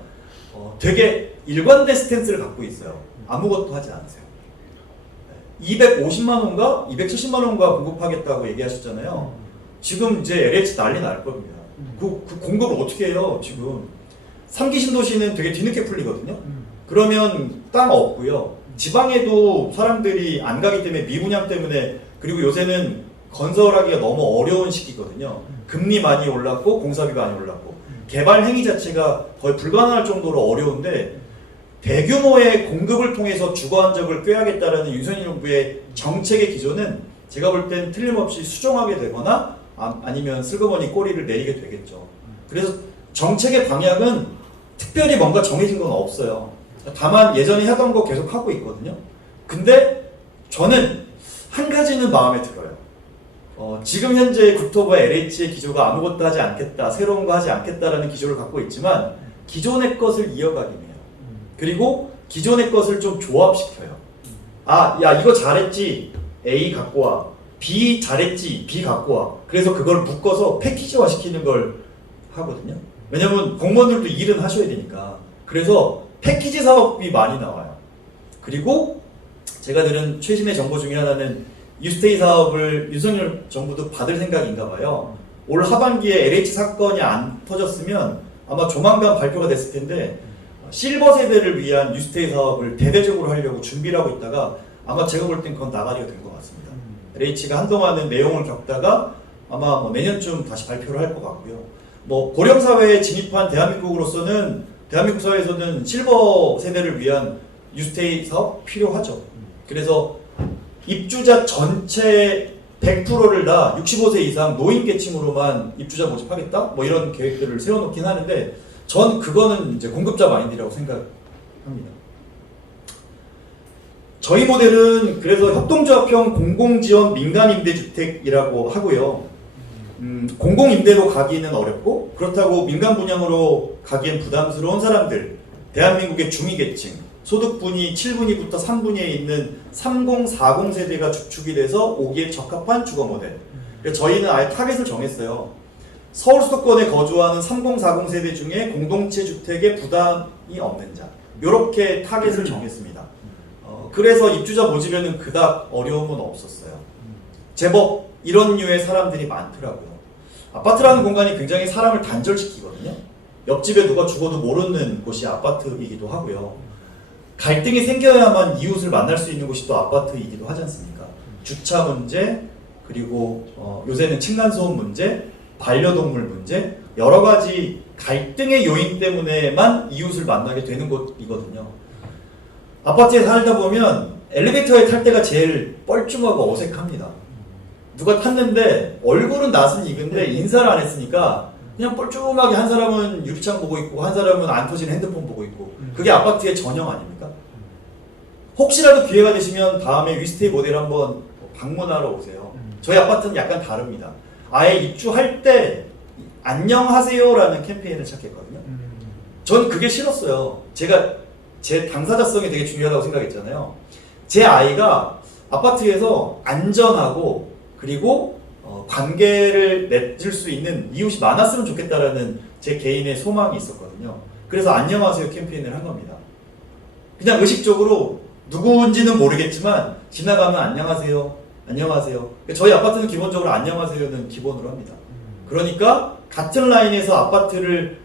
되게 일관된 스탠스를 갖고 있어요. 아무것도 하지 않으세요. 250만 원가 270만 원가 공급하겠다고 얘기하셨잖아요. 지금 이제 LH 난리 날 겁니다. 그 공급을 어떻게 해요? 지금 3기 신도시는 되게 뒤늦게 풀리거든요. 그러면 땅 없고요. 지방에도 사람들이 안 가기 때문에 미분양 때문에 그리고 요새는 건설하기가 너무 어려운 시기거든요. 금리 많이 올랐고 공사비 많이 올랐고 개발 행위 자체가 거의 불가능할 정도로 어려운데 대규모의 공급을 통해서 주거 안정을 꾀하겠다라는 윤석열 정부의 정책의 기조는 제가 볼 땐 틀림없이 수정하게 되거나 아니면 슬그머니 꼬리를 내리게 되겠죠. 그래서 정책의 방향은 특별히 뭔가 정해진 건 없어요. 다만 예전에 하던 거 계속 하고 있거든요. 근데 저는 한 가지는 마음에 들어요. 지금 현재 국토부와 LH의 기조가 아무것도 하지 않겠다, 새로운 거 하지 않겠다라는 기조를 갖고 있지만 기존의 것을 이어가긴 해요. 그리고 기존의 것을 좀 조합시켜요. 아, 야 이거 잘했지, A 갖고 와. B 잘했지, B 갖고 와. 그래서 그걸 묶어서 패키지화 시키는 걸 하거든요. 왜냐면 공무원들도 일은 하셔야 되니까. 그래서 패키지 사업이 많이 나와요. 그리고 제가 들은 최신의 정보 중에 하나는 뉴스테이 사업을 윤석열 정부도 받을 생각인가 봐요. 올 하반기에 LH 사건이 안 터졌으면 아마 조만간 발표가 됐을 텐데 실버 세대를 위한 뉴스테이 사업을 대대적으로 하려고 준비를 하고 있다가 아마 제가 볼 땐 그건 나가리가 된 것 같습니다. LH가 한동안은 내용을 겪다가 아마 뭐 내년쯤 다시 발표를 할 것 같고요. 뭐 고령사회에 진입한 대한민국으로서는 대한민국 사회에서는 실버 세대를 위한 뉴스테이 사업 필요하죠. 그래서 입주자 전체 100%를 다 65세 이상 노인 계층으로만 입주자 모집하겠다? 뭐 이런 계획들을 세워놓긴 하는데 전 그거는 이제 공급자 마인드라고 생각합니다. 저희 모델은 그래서 협동조합형 공공지원 민간임대주택이라고 하고요. 공공임대로 가기는 어렵고 그렇다고 민간 분양으로 가기엔 부담스러운 사람들, 대한민국의 중위계층, 소득분위 7분위부터 3분위에 있는 3040 세대가 주축이 돼서 오기에 적합한 주거 모델. 그래서 저희는 아예 타겟을 정했어요. 서울 수도권에 거주하는 3040 세대 중에 공동체 주택에 부담이 없는 자. 이렇게 타겟을 정했습니다. 그래서 입주자 모집에는 그닥 어려움은 없었어요. 제법 이런 류의 사람들이 많더라고요. 아파트라는 공간이 굉장히 사람을 단절시키거든요. 옆집에 누가 죽어도 모르는 곳이 아파트이기도 하고요. 갈등이 생겨야만 이웃을 만날 수 있는 곳이 또 아파트이기도 하지 않습니까? 주차 문제, 그리고 요새는 층간소음 문제, 반려동물 문제, 여러 가지 갈등의 요인 때문에만 이웃을 만나게 되는 곳이거든요. 아파트에 살다 보면 엘리베이터에 탈 때가 제일 뻘쭘하고 어색합니다. 누가 탔는데 얼굴은 낯은 익은데 인사를 안 했으니까 그냥 뻘쭘하게 한 사람은 유리창 보고 있고 한 사람은 안 터지는 핸드폰 보고 있고 그게 아파트의 전형 아닙니까? 혹시라도 기회가 되시면 다음에 위스테이 모델 한번 방문하러 오세요. 저희 아파트는 약간 다릅니다. 아예 입주할 때 안녕하세요라는 캠페인을 시작했거든요. 전 그게 싫었어요. 제가 제 당사자성이 되게 중요하다고 생각했잖아요. 제 아이가 아파트에서 안전하고 그리고 관계를 맺을 수 있는 이웃이 많았으면 좋겠다라는 제 개인의 소망이 있었거든요. 그래서 안녕하세요 캠페인을 한 겁니다. 그냥 의식적으로 누구인지는 모르겠지만 지나가면 안녕하세요, 안녕하세요. 저희 아파트는 기본적으로 안녕하세요는 기본으로 합니다. 그러니까 같은 라인에서 아파트를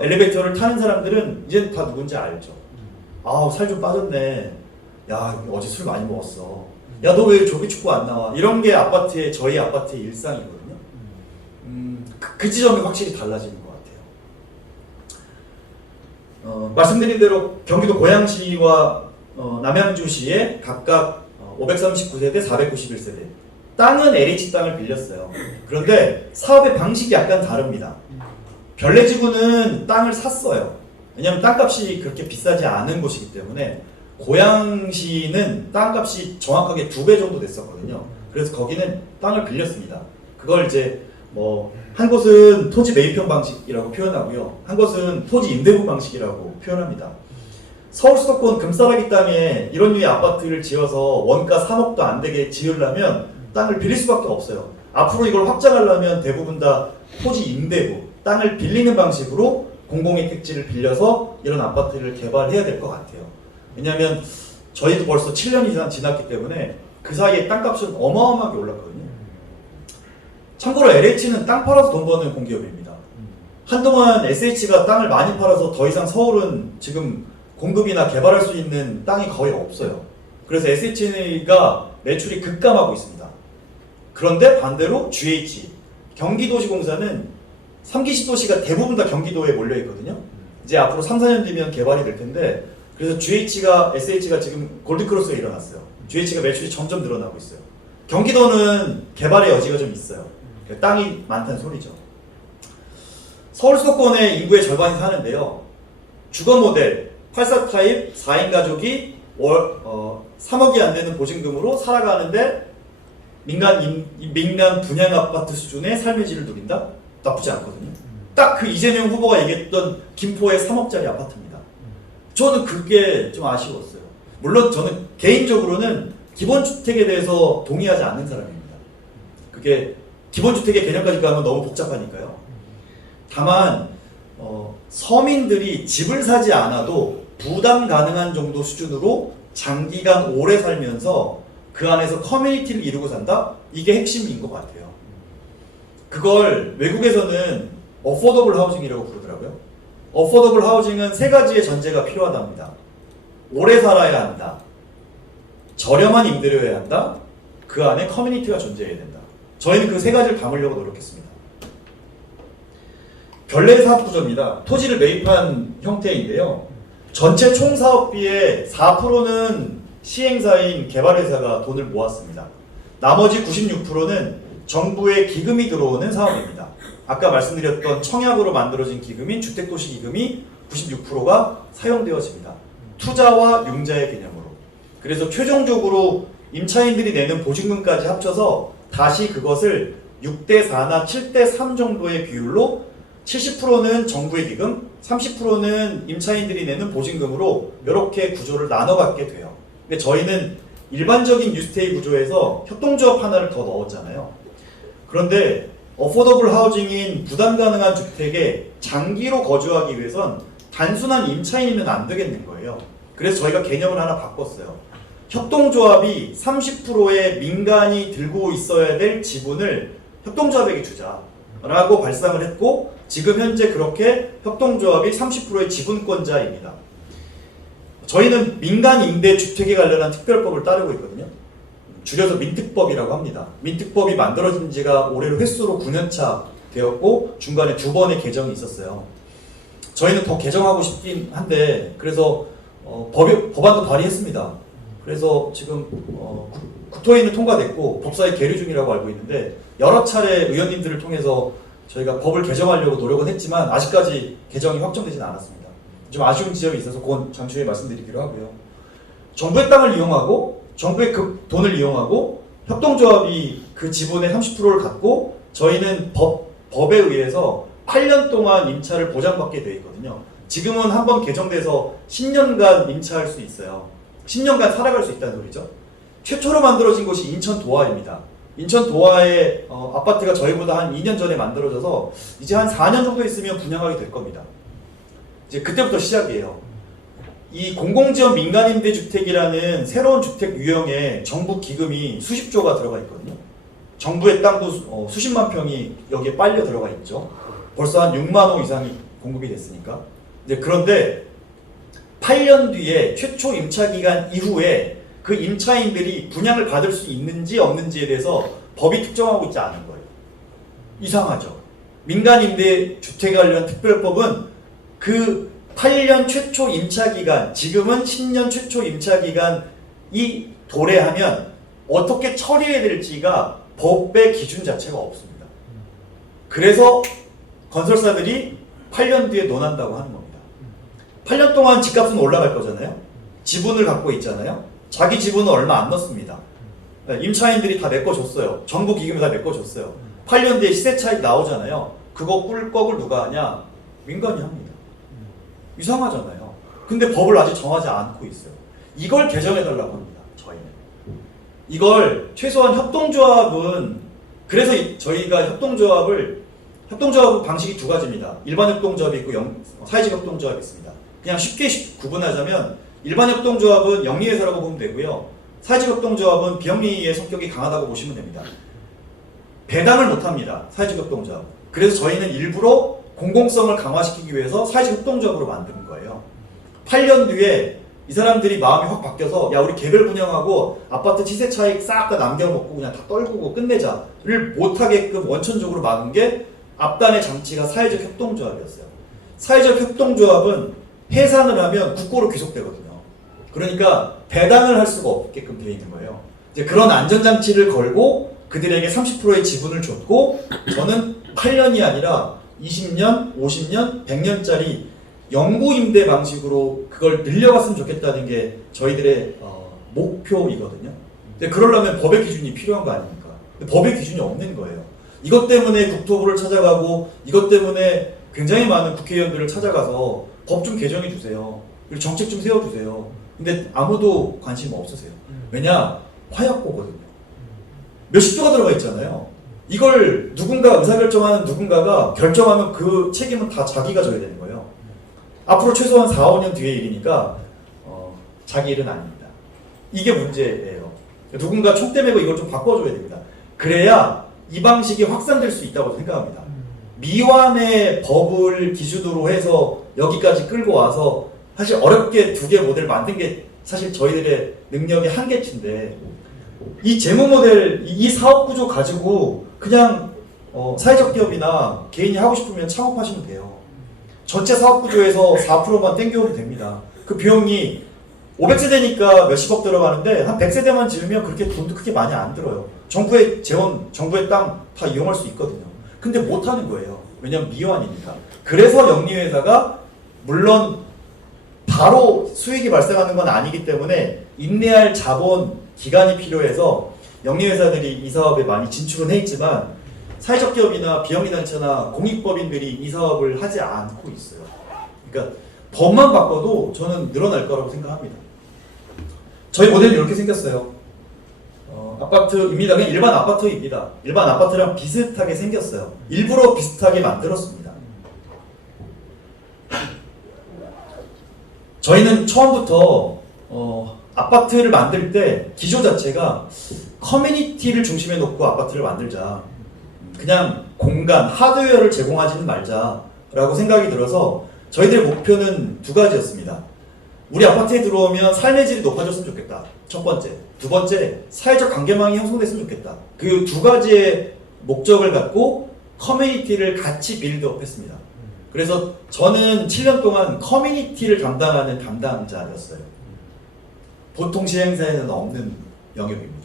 엘리베이터를 타는 사람들은 이제 다 누군지 알죠. 아우 살 좀 빠졌네. 야 어제 술 많이 먹었어. 야 너 왜 조기 축구 안 나와? 이런 게 저희 아파트의 일상이거든요. 그 지점이 확실히 달라지는 것 같아요. 말씀드린 대로 경기도 고양시와 남양주시에 각각 539세대, 491세대 땅은 LH 땅을 빌렸어요. 그런데 사업의 방식이 약간 다릅니다. 별내지구는 땅을 샀어요. 왜냐하면 땅값이 그렇게 비싸지 않은 곳이기 때문에. 고양시는 땅값이 정확하게 2배 정도 됐었거든요. 그래서 거기는 땅을 빌렸습니다. 그걸 이제 한 곳은 토지 매입형 방식이라고 표현하고요. 한 곳은 토지 임대부 방식이라고 표현합니다. 서울 수도권 금싸라기 땅에 이런 류의 아파트를 지어서 원가 3억도 안 되게 지으려면 땅을 빌릴 수밖에 없어요. 앞으로 이걸 확장하려면 대부분 다 토지 임대부, 땅을 빌리는 방식으로 공공의 택지를 빌려서 이런 아파트를 개발해야 될 것 같아요. 왜냐하면 저희도 벌써 7년 이상 지났기 때문에 그 사이에 땅값은 어마어마하게 올랐거든요. 참고로 LH는 땅 팔아서 돈 버는 공기업입니다. 한동안 SH가 땅을 많이 팔아서 더 이상 서울은 지금 공급이나 개발할 수 있는 땅이 거의 없어요. 그래서 SH가 매출이 급감하고 있습니다. 그런데 반대로 GH, 경기도시공사는 3기 신도시가 대부분 다 경기도에 몰려 있거든요. 이제 앞으로 3, 4년 뒤면 개발이 될 텐데 그래서 SH가 지금 골드크로스에 일어났어요. GH가 매출이 점점 늘어나고 있어요. 경기도는 개발의 여지가 좀 있어요. 땅이 많다는 소리죠. 서울 수도권의 인구의 절반이 사는데요. 주거 모델 84 타입 4인 가족이 월 3억이 안 되는 보증금으로 살아가는데 민간 분양 아파트 수준의 삶의 질을 누린다? 나쁘지 않거든요. 딱 그 이재명 후보가 얘기했던 김포의 3억짜리 아파트입니다. 저는 그게 좀 아쉬웠어요. 물론 저는 개인적으로는 기본주택에 대해서 동의하지 않는 사람입니다. 그게 기본주택의 개념까지 가면 너무 복잡하니까요. 다만 서민들이 집을 사지 않아도 부담 가능한 정도 수준으로 장기간 오래 살면서 그 안에서 커뮤니티를 이루고 산다? 이게 핵심인 것 같아요. 그걸 외국에서는 어포더블 하우징이라고 부르더라고요. 어포더블 하우징은 세 가지의 전제가 필요하답니다. 오래 살아야 한다. 저렴한 임대료여야 한다. 그 안에 커뮤니티가 존재해야 된다. 저희는 그 세 가지를 담으려고 노력했습니다. 별내 사업 구조입니다. 토지를 매입한 형태인데요. 전체 총 사업비의 4%는 시행사인 개발회사가 돈을 모았습니다. 나머지 96%는 정부의 기금이 들어오는 사업입니다. 아까 말씀드렸던 청약으로 만들어진 기금인 주택도시기금이 96%가 사용되어집니다. 투자와 융자의 개념으로. 그래서 최종적으로 임차인들이 내는 보증금까지 합쳐서 다시 그것을 6대4나 7대3 정도의 비율로 70%는 정부의 기금, 30%는 임차인들이 내는 보증금으로 이렇게 구조를 나눠 갖게 돼요. 근데 저희는 일반적인 뉴스테이 구조에서 협동조합 하나를 더 넣었잖아요. 그런데 어포더블 하우징인 부담 가능한 주택에 장기로 거주하기 위해선 단순한 임차인이면 안 되겠는 거예요. 그래서 저희가 개념을 하나 바꿨어요. 협동조합이 30%의 민간이 들고 있어야 될 지분을 협동조합에게 주자라고 발상을 했고, 지금 현재 그렇게 협동조합이 30%의 지분권자입니다. 저희는 민간 임대 주택에 관련한 특별법을 따르고 있거든요. 줄여서 민특법이라고 합니다. 민특법이 만들어진 지가 올해로 횟수로 9년차 되었고 중간에 2번의 개정이 있었어요. 저희는 더 개정하고 싶긴 한데 그래서 법안도 발의했습니다. 그래서 지금 국토위는 통과됐고 법사위 계류 중이라고 알고 있는데 여러 차례 의원님들을 통해서 저희가 법을 개정하려고 노력은 했지만 아직까지 개정이 확정되지는 않았습니다. 좀 아쉬운 지점이 있어서 그건 잠시 후에 말씀드리기로 하고요. 정부의 땅을 이용하고 정부의 그 돈을 이용하고 협동조합이 그 지분의 30%를 갖고 저희는 법에 의해서 8년 동안 임차를 보장받게 되어 있거든요. 지금은 한번 개정돼서 10년간 임차할 수 있어요. 10년간 살아갈 수 있다는 소리죠. 최초로 만들어진 곳이 인천 도화입니다. 인천 도화의 아파트가 저희보다 한 2년 전에 만들어져서 이제 한 4년 정도 있으면 분양하게 될 겁니다. 이제 그때부터 시작이에요. 이 공공지원 민간임대주택이라는 새로운 주택 유형에 정부 기금이 수십조가 들어가 있거든요. 정부의 땅도 수십만 평이 여기에 빨려 들어가 있죠. 벌써 한 6만 호 이상이 공급이 됐으니까. 그런데 8년 뒤에 최초 임차 기간 이후에 그 임차인들이 분양을 받을 수 있는지 없는지에 대해서 법이 특정하고 있지 않은 거예요. 이상하죠. 민간임대주택에 관련 특별법은 그 8년 최초 임차기간, 지금은 10년 최초 임차기간이 도래하면 어떻게 처리해야 될지가 법의 기준 자체가 없습니다. 그래서 건설사들이 8년 뒤에 논한다고 하는 겁니다. 8년 동안 집값은 올라갈 거잖아요. 지분을 갖고 있잖아요. 자기 지분은 얼마 안 넣습니다. 임차인들이 다 메꿔줬어요. 정부 기금이 다 메꿔줬어요. 8년 뒤에 시세 차익 나오잖아요. 그거 꿀꺽을 누가 하냐? 민간이 합니다. 이상하잖아요. 근데 법을 아직 정하지 않고 있어요. 이걸 개정해달라고 합니다. 저희는. 이걸 최소한 협동조합은 그래서 저희가 협동조합 방식이 두 가지입니다. 일반 협동조합이 있고 사회적 협동조합이 있습니다. 그냥 쉽게 구분하자면 일반 협동조합은 영리회사라고 보면 되고요. 사회적 협동조합은 비영리의 성격이 강하다고 보시면 됩니다. 배당을 못합니다. 사회적 협동조합. 그래서 저희는 일부러 공공성을 강화시키기 위해서 사회적 협동조합으로 만든 거예요. 8년 뒤에 이 사람들이 마음이 확 바뀌어서 야 우리 개별 분양하고 아파트 시세 차익 싹 다 남겨먹고 그냥 다 떨구고 끝내자를 못하게끔 원천적으로 막은 게 앞단의 장치가 사회적 협동조합이었어요. 사회적 협동조합은 해산을 하면 국고로 귀속되거든요. 그러니까 배당을 할 수가 없게끔 되어 있는 거예요. 이제 그런 안전장치를 걸고 그들에게 30%의 지분을 줬고 저는 8년이 아니라 20년, 50년, 100년짜리 영구임대 방식으로 그걸 늘려갔으면 좋겠다는 게 저희들의 목표이거든요. 근데 그러려면 법의 기준이 필요한 거 아닙니까? 근데 법의 기준이 없는 거예요. 이것 때문에 국토부를 찾아가고 이것 때문에 굉장히 많은 국회의원들을 찾아가서 법 좀 개정해 주세요. 그리고 정책 좀 세워주세요. 근데 아무도 관심 없으세요. 왜냐? 화약고거든요. 몇십 조가 들어가 있잖아요. 이걸 누군가 의사결정하는 누군가가 결정하면 그 책임은 다 자기가 져야 되는 거예요. 앞으로 최소한 4, 5년 뒤의 일이니까 자기 일은 아닙니다. 이게 문제예요. 누군가 촉대 매고 이걸 좀 바꿔줘야 됩니다. 그래야 이 방식이 확산될 수 있다고 생각합니다. 미완의 법을 기준으로 해서 여기까지 끌고 와서 사실 어렵게 두 개 모델 만든 게 사실 저희들의 능력의 한계치인데 이 재무 모델, 이 사업 구조 가지고 그냥 사회적 기업이나 개인이 하고 싶으면 창업하시면 돼요. 전체 사업 구조에서 4%만 땡겨오면 됩니다. 그 비용이 500세대니까 몇십억 들어가는데 한 100세대만 지으면 그렇게 돈도 크게 많이 안 들어요. 정부의 재원, 정부의 땅 다 이용할 수 있거든요. 근데 못하는 거예요. 왜냐면 미완이니까. 그래서 영리회사가 물론 바로 수익이 발생하는 건 아니기 때문에 인내할 자본, 기간이 필요해서 영리회사들이 이 사업에 많이 진출은 해 있지만 사회적 기업이나 비영리단체나 공익법인들이 이 사업을 하지 않고 있어요. 그러니까 법만 바꿔도 저는 늘어날 거라고 생각합니다. 저희 모델이 이렇게 생겼어요. 아파트입니다. 그냥 일반 아파트입니다. 일반 아파트랑 비슷하게 생겼어요. 일부러 비슷하게 만들었습니다. 저희는 처음부터 아파트를 만들 때 기조 자체가 커뮤니티를 중심에 놓고 아파트를 만들자. 그냥 공간, 하드웨어를 제공하지는 말자라고 생각이 들어서 저희들의 목표는 두 가지였습니다. 우리 아파트에 들어오면 삶의 질이 높아졌으면 좋겠다. 첫 번째. 두 번째, 사회적 관계망이 형성됐으면 좋겠다. 그 두 가지의 목적을 갖고 커뮤니티를 같이 빌드업 했습니다. 그래서 저는 7년 동안 커뮤니티를 담당하는 담당자였어요. 보통 시행사에는 없는 영역입니다.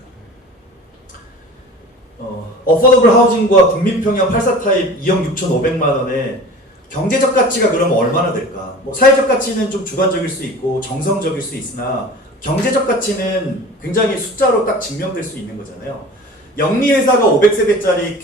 어포더블 하우징과 국민평형 84 타입 2억 6,500만 원에 경제적 가치가 그러면 얼마나 될까? 뭐 사회적 가치는 좀 주관적일 수 있고 정성적일 수 있으나 경제적 가치는 굉장히 숫자로 딱 증명될 수 있는 거잖아요. 영리회사가 500세대짜리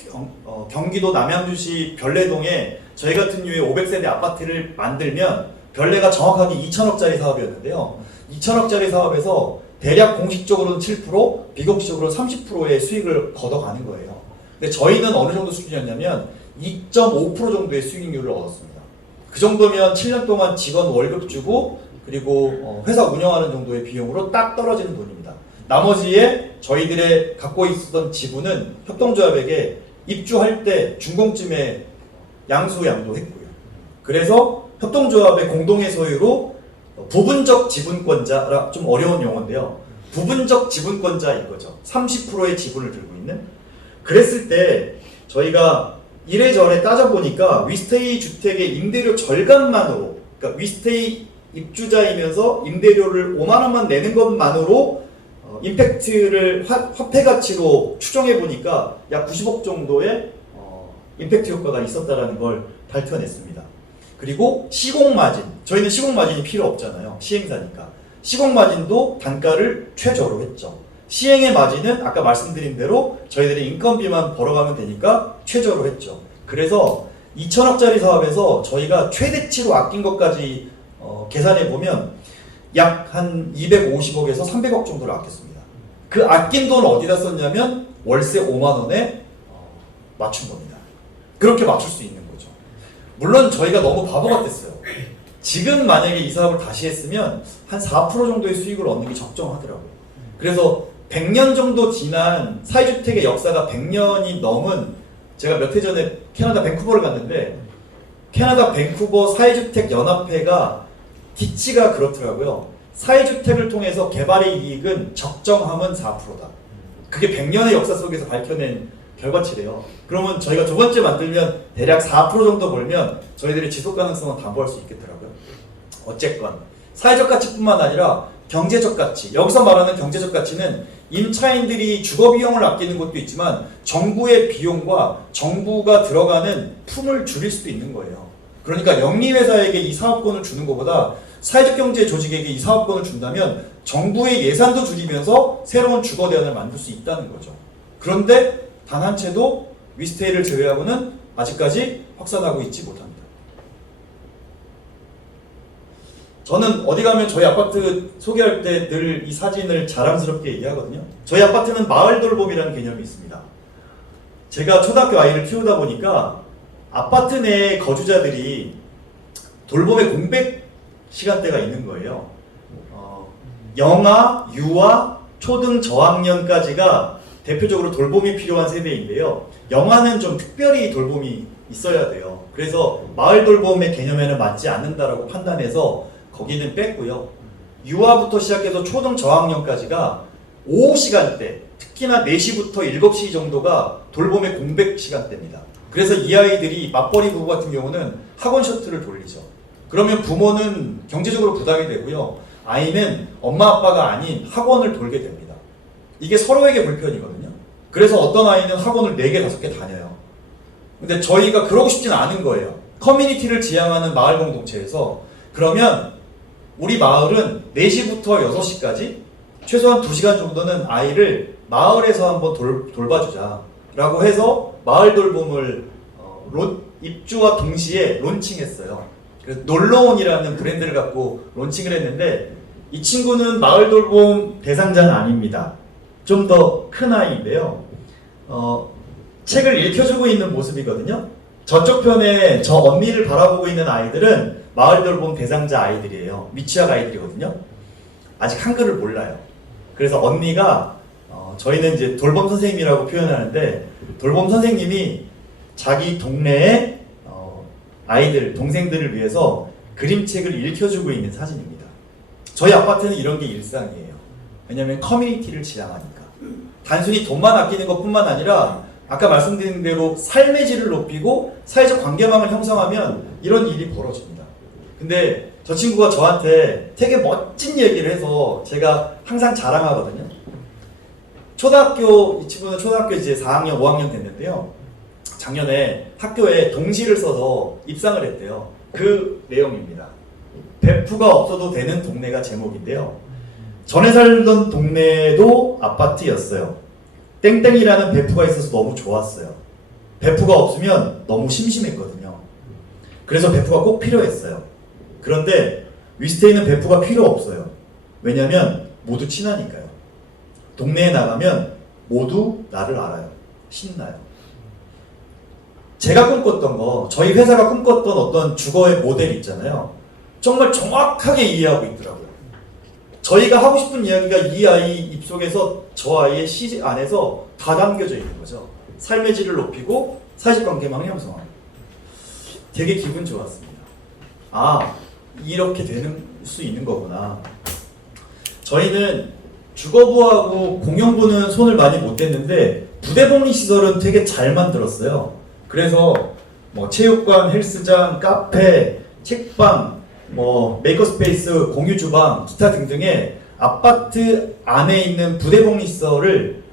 경기도 남양주시 별내동에 저희 같은 류의 500세대 아파트를 만들면 별내가 정확하게 2천억짜리 사업이었는데요. 2천억짜리 사업에서 대략 공식적으로는 7%, 비공식적으로는 30%의 수익을 걷어가는 거예요. 근데 저희는 어느 정도 수준이었냐면 2.5% 정도의 수익률을 얻었습니다. 그 정도면 7년 동안 직원 월급 주고 그리고 회사 운영하는 정도의 비용으로 딱 떨어지는 돈입니다. 나머지에 저희들의 갖고 있었던 지분은 협동조합에게 입주할 때 준공쯤에 양수양도했고요. 그래서 협동조합의 공동의 소유로 부분적 지분권자라 좀 어려운 용어인데요. 부분적 지분권자인 거죠. 30%의 지분을 들고 있는. 그랬을 때 저희가 이래저래 따져보니까 위스테이 주택의 임대료 절감만으로, 그러니까 위스테이 입주자이면서 임대료를 5만 원만 내는 것만으로 임팩트를 화폐 가치로 추정해 보니까 약 90억 정도의 임팩트 효과가 있었다라는 걸 밝혀냈습니다. 그리고 시공 마진, 저희는 시공 마진이 필요 없잖아요. 시행사니까. 시공 마진도 단가를 최저로 했죠. 시행의 마진은 아까 말씀드린 대로 저희들이 인건비만 벌어가면 되니까 최저로 했죠. 그래서 2천억짜리 사업에서 저희가 최대치로 아낀 것까지 계산해 보면 약 한 250억에서 300억 정도를 아꼈습니다. 그 아낀 돈 어디다 썼냐면 월세 5만 원에 맞춘 겁니다. 그렇게 맞출 수 있는 거죠. 물론 저희가 너무 바보 같았어요. 지금 만약에 이 사업을 다시 했으면 한 4% 정도의 수익을 얻는 게 적정하더라고요. 그래서 100년 정도 지난 사회주택의 역사가 100년이 넘은, 제가 몇 해 전에 캐나다 밴쿠버를 갔는데 캐나다 밴쿠버 사회주택 연합회가 기치가 그렇더라고요. 사회주택을 통해서 개발의 이익은 적정함은 4%다. 그게 100년의 역사 속에서 밝혀낸 결과치래요. 그러면 저희가 두 번째 만들면 대략 4% 정도 벌면 저희들의 지속 가능성은 담보할 수 있겠더라고요. 어쨌건 사회적 가치뿐만 아니라 경제적 가치, 여기서 말하는 경제적 가치는 임차인들이 주거 비용을 아끼는 것도 있지만 정부의 비용과 정부가 들어가는 품을 줄일 수도 있는 거예요. 그러니까 영리회사에게 이 사업권을 주는 것보다 사회적 경제 조직에게 이 사업권을 준다면 정부의 예산도 줄이면서 새로운 주거 대안을 만들 수 있다는 거죠. 그런데 단 한 채도 위스테이를 제외하고는 아직까지 확산하고 있지 못합니다. 저는 어디 가면 저희 아파트 소개할 때 늘 이 사진을 자랑스럽게 얘기하거든요. 저희 아파트는 마을 돌봄이라는 개념이 있습니다. 제가 초등학교 아이를 키우다 보니까 아파트 내 거주자들이 돌봄의 공백 시간대가 있는 거예요. 영아, 유아, 초등 저학년까지가 대표적으로 돌봄이 필요한 세대인데요. 영아는 좀 특별히 돌봄이 있어야 돼요. 그래서 마을 돌봄의 개념에는 맞지 않는다라고 판단해서 거기는 뺐고요. 유아부터 시작해서 초등 저학년까지가 오후 시간대, 특히나 4시부터 7시 정도가 돌봄의 공백 시간대입니다. 그래서 이 아이들이 맞벌이 부부 같은 경우는 학원 셔틀을 돌리죠. 그러면 부모는 경제적으로 부담이 되고요. 아이는 엄마 아빠가 아닌 학원을 돌게 됩니다. 이게 서로에게 불편이거든요. 그래서 어떤 아이는 학원을 4개, 5개 다녀요. 근데 저희가 그러고 싶지는 않은 거예요. 커뮤니티를 지향하는 마을 공동체에서 그러면 우리 마을은 4시부터 6시까지 최소한 2시간 정도는 아이를 마을에서 한번 돌봐주자 라고 해서 마을 돌봄을 입주와 동시에 론칭했어요. 그래서 놀러온이라는 브랜드를 갖고 론칭을 했는데 이 친구는 마을 돌봄 대상자는 아닙니다. 좀 더 큰 아이인데요. 책을 읽혀주고 있는 모습이거든요. 저쪽 편에 저 언니를 바라보고 있는 아이들은 마을 돌봄 대상자 아이들이에요. 미취학 아이들이거든요. 아직 한글을 몰라요. 그래서 언니가 저희는 이제 돌봄 선생님이라고 표현하는데 돌봄 선생님이 자기 동네의 아이들, 동생들을 위해서 그림책을 읽혀주고 있는 사진입니다. 저희 아파트는 이런 게 일상이에요. 왜냐하면 커뮤니티를 지향하니까. 단순히 돈만 아끼는 것뿐만 아니라 아까 말씀드린 대로 삶의 질을 높이고 사회적 관계망을 형성하면 이런 일이 벌어집니다. 근데 저 친구가 저한테 되게 멋진 얘기를 해서 제가 항상 자랑하거든요. 이 친구는 초등학교 이제 4학년, 5학년 됐는데요. 작년에 학교에 동시를 써서 입상을 했대요. 그 내용입니다. 베프가 없어도 되는 동네가 제목인데요. 전에 살던 동네도 아파트였어요. 땡땡이라는 베프가 있어서 너무 좋았어요. 베프가 없으면 너무 심심했거든요. 그래서 베프가 꼭 필요했어요. 그런데 위스테이는 베프가 필요 없어요. 왜냐면 모두 친하니까요. 동네에 나가면 모두 나를 알아요. 신나요. 제가 꿈꿨던 거, 저희 회사가 꿈꿨던 어떤 주거의 모델 있잖아요. 정말 정확하게 이해하고 있더라고요. 저희가 하고 싶은 이야기가 이 아이 입속에서 저 아이의 시 안에서 다 담겨져 있는 거죠. 삶의 질을 높이고 사회적 관계망을 형성하고. 되게 기분 좋았습니다. 아, 이렇게 되는 수 있는 거구나. 저희는 주거부하고 공영부는 손을 많이 못 댔는데 부대복리시설은 되게 잘 만들었어요. 그래서 뭐 체육관, 헬스장, 카페, 책방, 뭐 메이커스페이스, 공유주방, 기타 등등의 아파트 안에 있는 부대복리시설을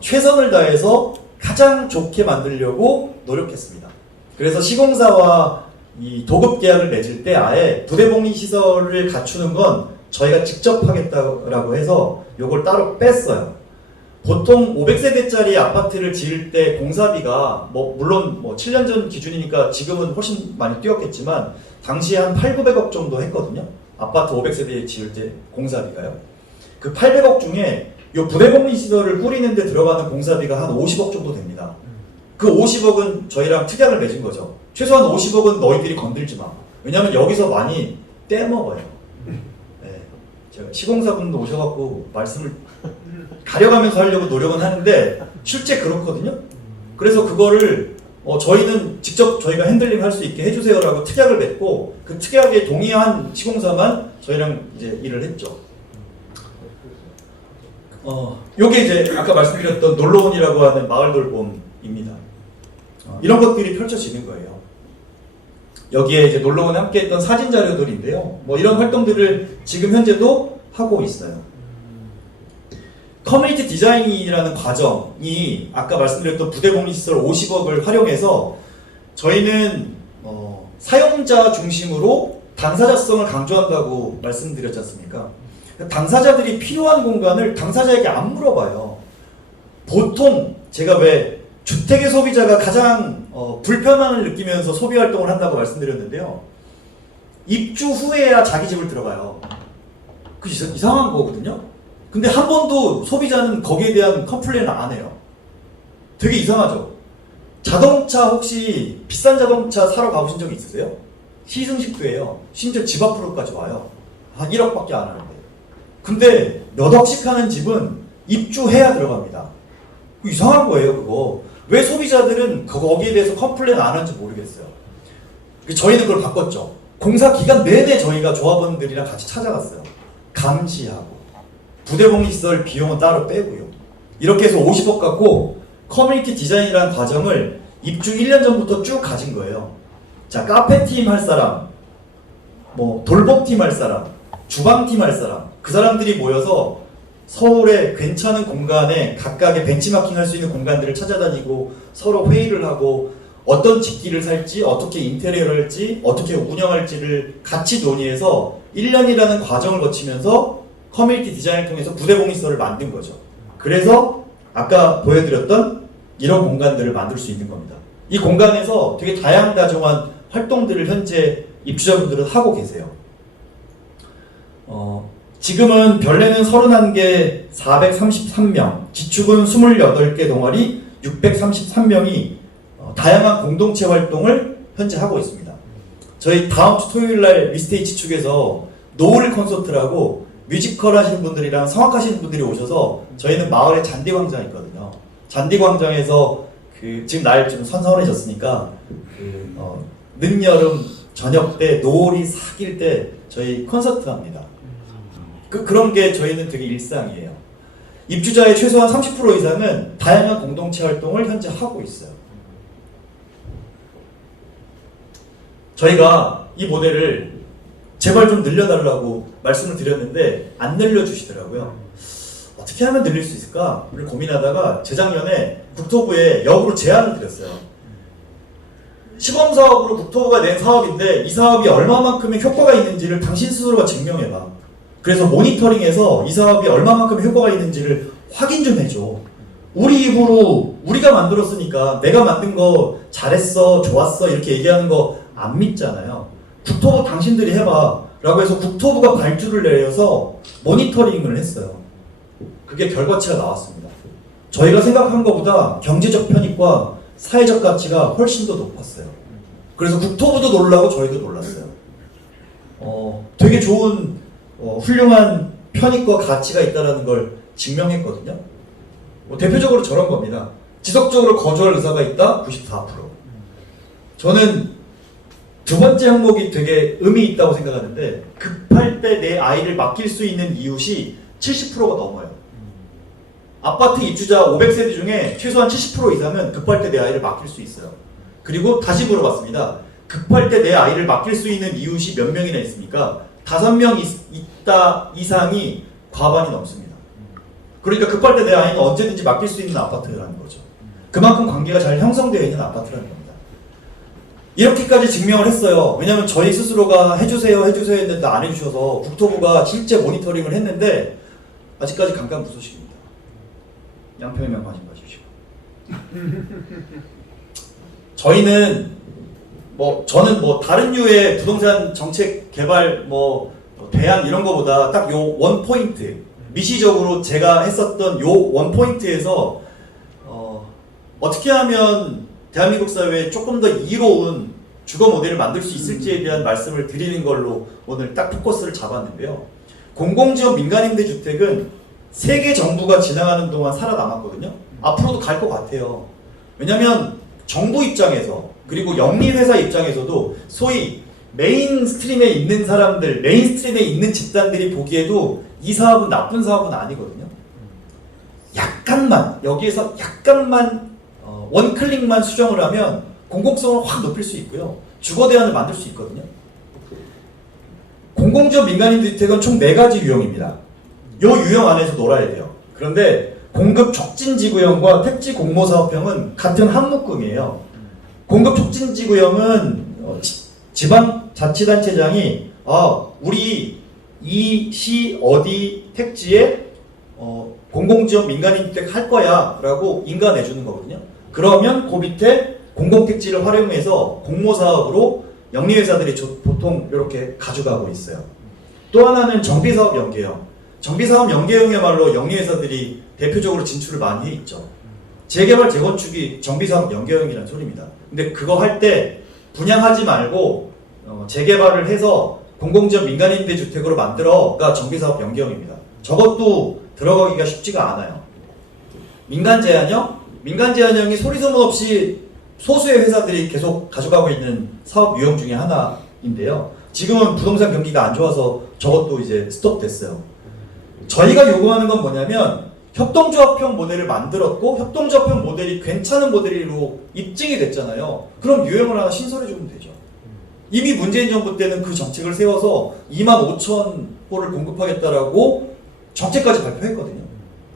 최선을 다해서 가장 좋게 만들려고 노력했습니다. 그래서 시공사와 이 도급 계약을 맺을 때 아예 부대복리시설을 갖추는 건 저희가 직접 하겠다고 해서 요걸 따로 뺐어요. 보통 500세대짜리 아파트를 지을 때 공사비가 물론 7년 전 기준이니까 지금은 훨씬 많이 뛰었겠지만 당시에 한 800~900억 정도 했거든요. 아파트 500세대 지을 때 공사비가요. 그 800억 중에 요 부대복리 시설을 꾸리는데 들어가는 공사비가 한 50억 정도 됩니다. 그 50억은 저희랑 특약을 맺은 거죠. 최소한 50억은 너희들이 건들지 마. 왜냐면 여기서 많이 떼먹어요. 네. 제가 시공사분도 오셔갖고 말씀을 가려가면서 하려고 노력은 하는데 실제 그렇거든요. 그래서 그거를 저희는 직접 저희가 핸들링 할 수 있게 해주세요라고 특약을 맺고 그 특약에 동의한 시공사만 저희랑 이제 일을 했죠. 요게 이제 아까 말씀드렸던 놀러온이라고 하는 마을 돌봄입니다. 이런 것들이 펼쳐지는 거예요. 여기에 이제 놀러온에 함께 했던 사진 자료들인데요. 이런 활동들을 지금 현재도 하고 있어요. 커뮤니티 디자인이라는 과정이 아까 말씀드렸던 부대복리시설 50억을 활용해서 저희는 사용자 중심으로 당사자성을 강조한다고 말씀드렸지 않습니까? 당사자들이 필요한 공간을 당사자에게 안 물어봐요. 보통 제가 왜 주택의 소비자가 가장 불편함을 느끼면서 소비 활동을 한다고 말씀드렸는데요. 입주 후에야 자기 집을 들어가요. 그 이상한 거거든요. 근데 한 번도 소비자는 거기에 대한 컴플레인을 안 해요. 되게 이상하죠. 자동차 혹시 비싼 자동차 사러 가보신 적 있으세요? 시승식도 해요. 심지어 집 앞으로까지 와요. 한 1억밖에 안 하는데. 근데 몇 억씩 하는 집은 입주해야 들어갑니다. 이상한 거예요, 그거. 왜 소비자들은 거기에 대해서 컴플레인 안 하는지 모르겠어요. 저희는 그걸 바꿨죠. 공사 기간 내내 저희가 조합원들이랑 같이 찾아갔어요. 감시하고 부대복리시설 비용은 따로 빼고요. 이렇게 해서 50억 갖고 커뮤니티 디자인이라는 과정을 입주 1년 전부터 쭉 가진 거예요. 자, 카페팀 할 사람, 뭐 돌봄팀 할 사람, 주방팀 할 사람, 그 사람들이 모여서 서울의 괜찮은 공간에 각각의 벤치마킹 할 수 있는 공간들을 찾아다니고 서로 회의를 하고 어떤 집기를 살지, 어떻게 인테리어를 할지, 어떻게 운영할지를 같이 논의해서 1년이라는 과정을 거치면서 커뮤니티 디자인을 통해서 부대복리시설을 만든 거죠. 그래서 아까 보여드렸던 이런 공간들을 만들 수 있는 겁니다. 이 공간에서 되게 다양다종한 활동들을 현재 입주자분들은 하고 계세요. 지금은 별내는 31개 433명, 지축은 28개 동아리 633명이 다양한 공동체 활동을 현재 하고 있습니다. 저희 다음 주 토요일날 미스테이 지축에서 노을 콘서트라고 뮤지컬 하시는 분들이랑 성악하시는 분들이 오셔서 저희는 마을에 잔디광장 있거든요. 잔디광장에서 지금 날 좀 선선해졌으니까 늦여름 저녁 때 노을이 사길 때 저희 콘서트 합니다. 그런 게 저희는 되게 일상이에요. 입주자의 최소한 30% 이상은 다양한 공동체 활동을 현재 하고 있어요. 저희가 이 모델을 제발 좀 늘려달라고 말씀을 드렸는데 안 늘려주시더라고요. 어떻게 하면 늘릴 수 있을까를 고민하다가 재작년에 국토부에 역으로 제안을 드렸어요. 시범사업으로 국토부가 낸 사업인데 이 사업이 얼마만큼의 효과가 있는지를 당신 스스로가 증명해봐. 그래서 모니터링해서 이 사업이 얼마만큼의 효과가 있는지를 확인 좀 해줘. 우리 입으로 우리가 만들었으니까 내가 만든 거 잘했어, 좋았어 이렇게 얘기하는 거 안 믿잖아요. 국토부 당신들이 해봐 라고 해서 국토부가 발주를 내려서 모니터링을 했어요. 그게 결과치가 나왔습니다. 저희가 생각한 것보다 경제적 편익과 사회적 가치가 훨씬 더 높았어요. 그래서 국토부도 놀라고 저희도 놀랐어요. 되게 좋은 훌륭한 편익과 가치가 있다는 걸 증명했거든요. 대표적으로 저런 겁니다. 지속적으로 거주할 의사가 있다? 94%. 저는 두 번째 항목이 되게 의미 있다고 생각하는데 급할 때 내 아이를 맡길 수 있는 이웃이 70%가 넘어요. 아파트 입주자 500세대 중에 최소한 70% 이상은 급할 때 내 아이를 맡길 수 있어요. 그리고 다시 물어봤습니다. 급할 때 내 아이를 맡길 수 있는 이웃이 몇 명이나 있습니까? 5명 있다 이상이 과반이 넘습니다. 그러니까 급할 때 내 아이는 언제든지 맡길 수 있는 아파트라는 거죠. 그만큼 관계가 잘 형성되어 있는 아파트라는 겁니다. 이렇게까지 증명을 했어요. 왜냐하면 저희 스스로가 해주세요 했는데 안 해주셔서 국토부가 실제 모니터링을 했는데 아직까지 강간부소식입니다. 양평이면 관심 가지십시오. 저는 다른 류의 부동산 정책 개발 대안 이런 거보다 딱 요 원 포인트 미시적으로 제가 했었던 요 원 포인트에서 어떻게 하면 대한민국 사회에 조금 더 이로운 주거 모델을 만들 수 있을지에 대한 말씀을 드리는 걸로 오늘 딱 포커스를 잡았는데요. 공공지원 민간임대주택은 세계 정부가 지나가는 동안 살아남았거든요. 앞으로도 갈 것 같아요. 왜냐하면 정부 입장에서 그리고 영리회사 입장에서도 소위 메인스트림에 있는 사람들, 메인스트림에 있는 집단들이 보기에도 이 사업은 나쁜 사업은 아니거든요. 여기에서 약간만 원클릭만 수정을 하면 공공성을 확 높일 수 있고요. 주거 대안을 만들 수 있거든요. 공공지원 민간임대주택은 총 4가지 유형입니다. 이 유형 안에서 놀아야 돼요. 그런데 공급 촉진지구형과 택지 공모사업형은 같은 한 묶음이에요. 공급 촉진지구형은 지방자치단체장이 우리 이 시 어디 택지에 공공지원 민간임대주택 할 거야 라고 인가내주는 거거든요. 그러면 그 밑에 공공택지를 활용해서 공모사업으로 영리회사들이 보통 이렇게 가져가고 있어요. 또 하나는 정비사업 연계형. 정비사업 연계형이야말로 영리회사들이 대표적으로 진출을 많이 해 있죠. 재개발, 재건축이 정비사업 연계형이라는 소리입니다. 근데 그거 할 때 분양하지 말고 재개발을 해서 공공지역 민간임대주택으로 만들어가 정비사업 연계형입니다. 저것도 들어가기가 쉽지가 않아요. 민간제한형? 민간제한형이 소리소문 없이 소수의 회사들이 계속 가져가고 있는 사업 유형 중에 하나인데요. 지금은 부동산 경기가 안 좋아서 저것도 이제 스톱됐어요. 저희가 요구하는 건 뭐냐면 협동조합형 모델을 만들었고 협동조합형 모델이 괜찮은 모델로 입증이 됐잖아요. 그럼 유형을 하나 신설해주면 되죠. 이미 문재인 정부 때는 그 정책을 세워서 25,000호를 공급하겠다라고 정책까지 발표했거든요.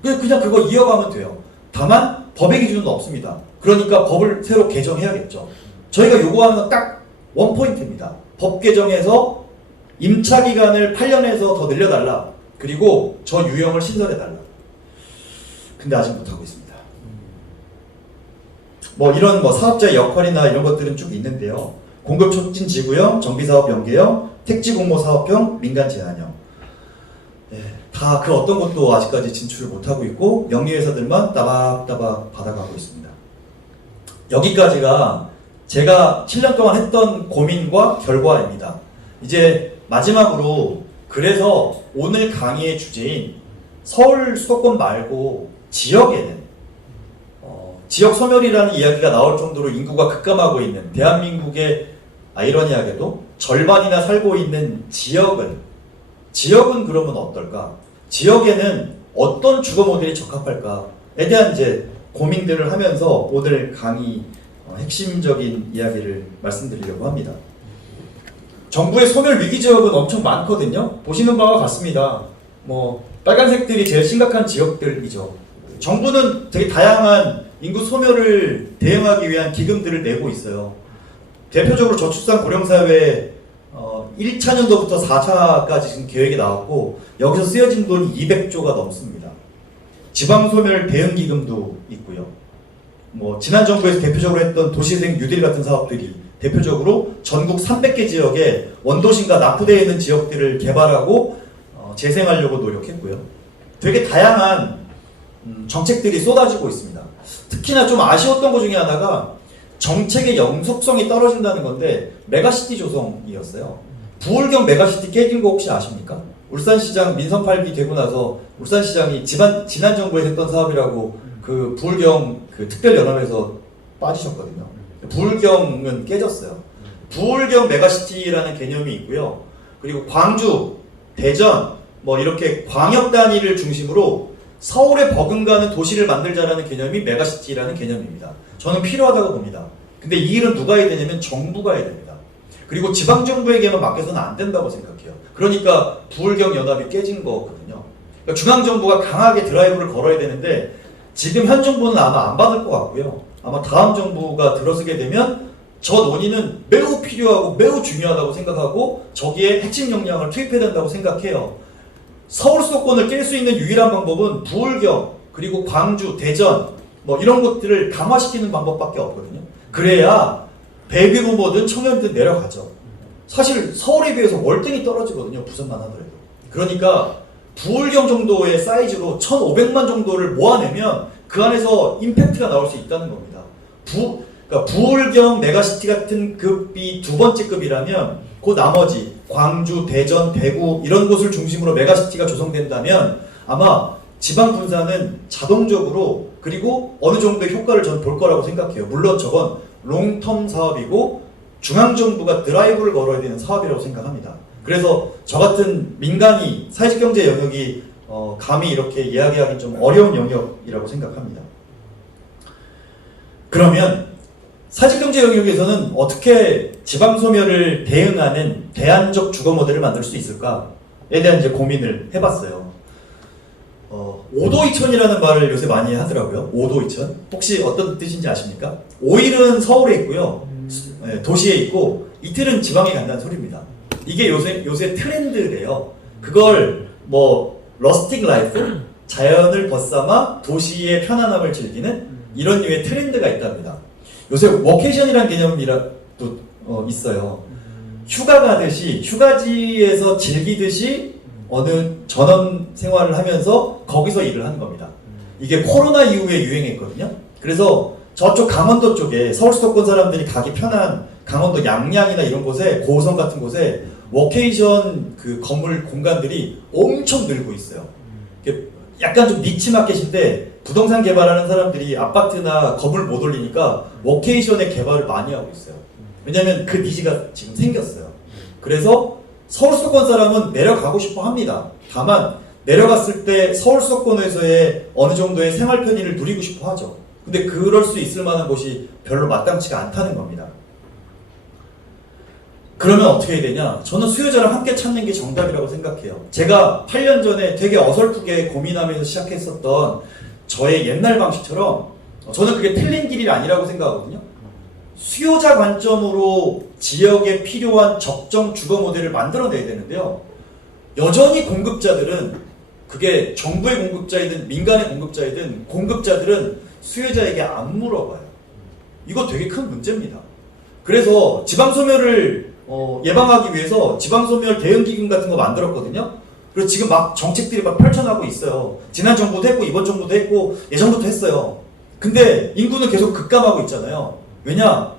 그냥 그거 이어가면 돼요. 다만 법의 기준은 없습니다. 그러니까 법을 새로 개정해야겠죠. 저희가 요구하는 건 딱 원포인트입니다. 법 개정해서 임차 기간을 8년에서 더 늘려달라. 그리고 저 유형을 신설해달라. 근데 아직 못하고 있습니다. 뭐 이런 사업자의 역할이나 이런 것들은 쭉 있는데요. 공급 촉진 지구형, 정비사업 연계형, 택지 공모 사업형, 민간 제한형. 다 그 어떤 것도 아직까지 진출을 못하고 있고 영리회사들만 따박따박 받아가고 있습니다. 여기까지가 제가 7년 동안 했던 고민과 결과입니다. 이제 마지막으로 그래서 오늘 강의의 주제인 서울 수도권 말고 지역에는 지역 소멸이라는 이야기가 나올 정도로 인구가 급감하고 있는 대한민국의 아이러니하게도 절반이나 살고 있는 지역은 그러면 어떨까? 지역에는 어떤 주거 모델이 적합할까에 대한 이제 고민들을 하면서 오늘 강의 핵심적인 이야기를 말씀드리려고 합니다. 정부의 소멸 위기 지역은 엄청 많거든요. 보시는 바와 같습니다. 빨간색들이 제일 심각한 지역들이죠. 정부는 되게 다양한 인구 소멸을 대응하기 위한 기금들을 내고 있어요. 대표적으로 저출산 고령사회 1차년도부터 4차까지 지금 계획이 나왔고 여기서 쓰여진 돈이 200조가 넘습니다. 지방소멸 대응기금도 있고요. 지난 정부에서 대표적으로 했던 도시재생 뉴딜 같은 사업들이 대표적으로 전국 300개 지역에 원도심과 납부되어 있는 지역들을 개발하고 재생하려고 노력했고요. 되게 다양한 정책들이 쏟아지고 있습니다. 특히나 좀 아쉬웠던 것 중에 하나가 정책의 영속성이 떨어진다는 건데 메가시티 조성이었어요. 부울경 메가시티 깨진 거 혹시 아십니까? 울산시장 민선 8기 되고 나서 울산시장이 지난 정부에 했던 사업이라고 그 부울경 그 특별연합에서 빠지셨거든요. 부울경은 깨졌어요. 부울경 메가시티라는 개념이 있고요. 그리고 광주, 대전 이렇게 광역 단위를 중심으로 서울에 버금가는 도시를 만들자라는 개념이 메가시티라는 개념입니다. 저는 필요하다고 봅니다. 근데 이 일은 누가 해야 되냐면 정부가 해야 됩니다. 그리고 지방정부에게만 맡겨서는 안 된다고 생각해요. 그러니까 부울경 연합이 깨진 거거든요. 그러니까 중앙정부가 강하게 드라이브를 걸어야 되는데 지금 현 정부는 아마 안 받을 것 같고요. 아마 다음 정부가 들어서게 되면 저 논의는 매우 필요하고 매우 중요하다고 생각하고 저기에 핵심 역량을 투입해야 된다고 생각해요. 서울 수도권을 깰 수 있는 유일한 방법은 부울경 그리고 광주, 대전 이런 것들을 강화시키는 방법밖에 없거든요. 그래야 베이비부모든 청년들 내려가죠. 사실 서울에 비해서 월등히 떨어지거든요. 부산만 하더라도. 그러니까 부울경 정도의 사이즈로 1,500만 정도를 모아내면 그 안에서 임팩트가 나올 수 있다는 겁니다. 그러니까 부울경 메가시티 같은 급이 두 번째 급이라면 그 나머지 광주, 대전, 대구 이런 곳을 중심으로 메가시티가 조성된다면 아마 지방 분산은 자동적으로 그리고 어느 정도의 효과를 전 볼 거라고 생각해요. 물론 저건 롱텀 사업이고 중앙정부가 드라이브를 걸어야 되는 사업이라고 생각합니다. 그래서 저 같은 민간이 사회적경제 영역이 감히 이렇게 이야기하기 좀 어려운 영역이라고 생각합니다. 그러면 사회적경제 영역에서는 어떻게 지방소멸을 대응하는 대안적 주거 모델을 만들 수 있을까에 대한 이제 고민을 해봤어요. 오도이천이라는 말을 요새 많이 하더라고요. 오도이천. 혹시 어떤 뜻인지 아십니까? 5일은 서울에 있고요. 도시에 있고 이틀은 지방에 간다는 소리입니다. 이게 요새 트렌드래요. 그걸 러스틱 라이프, 자연을 벗삼아 도시의 편안함을 즐기는 이런 류의 트렌드가 있답니다. 요새 워케이션이라는 개념이라도 있어요. 휴가 가듯이 휴가지에서 즐기듯이 어느 전원 생활을 하면서 거기서 일을 하는 겁니다. 이게 코로나 이후에 유행했거든요. 그래서 저쪽 강원도 쪽에 서울 수도권 사람들이 가기 편한 강원도 양양이나 이런 곳에 고성 같은 곳에 워케이션 그 건물 공간들이 엄청 늘고 있어요. 이게 약간 좀 니치 마켓인데 부동산 개발하는 사람들이 아파트나 건물 못 올리니까 워케이션의 개발을 많이 하고 있어요. 왜냐면 그 니즈가 지금 생겼어요. 그래서 서울 수도권 사람은 내려가고 싶어 합니다. 다만 내려갔을 때 서울 수도권에서의 어느 정도의 생활 편의를 누리고 싶어 하죠. 근데 그럴 수 있을 만한 곳이 별로 마땅치가 않다는 겁니다. 그러면 어떻게 해야 되냐? 저는 수요자를 함께 찾는 게 정답이라고 생각해요. 제가 8년 전에 되게 어설프게 고민하면서 시작했었던 저의 옛날 방식처럼 저는 그게 틀린 길이 아니라고 생각하거든요. 수요자 관점으로 지역에 필요한 적정 주거 모델을 만들어내야 되는데요. 여전히 공급자들은 그게 정부의 공급자이든 민간의 공급자이든 공급자들은 수요자에게 안 물어봐요. 이거 되게 큰 문제입니다. 그래서 지방소멸을 예방하기 위해서 지방소멸 대응기금 같은 거 만들었거든요. 그래서 지금 막 정책들이 막 펼쳐나고 있어요. 지난 정부도 했고 이번 정부도 했고 예전부터 했어요. 근데 인구는 계속 급감하고 있잖아요. 왜냐?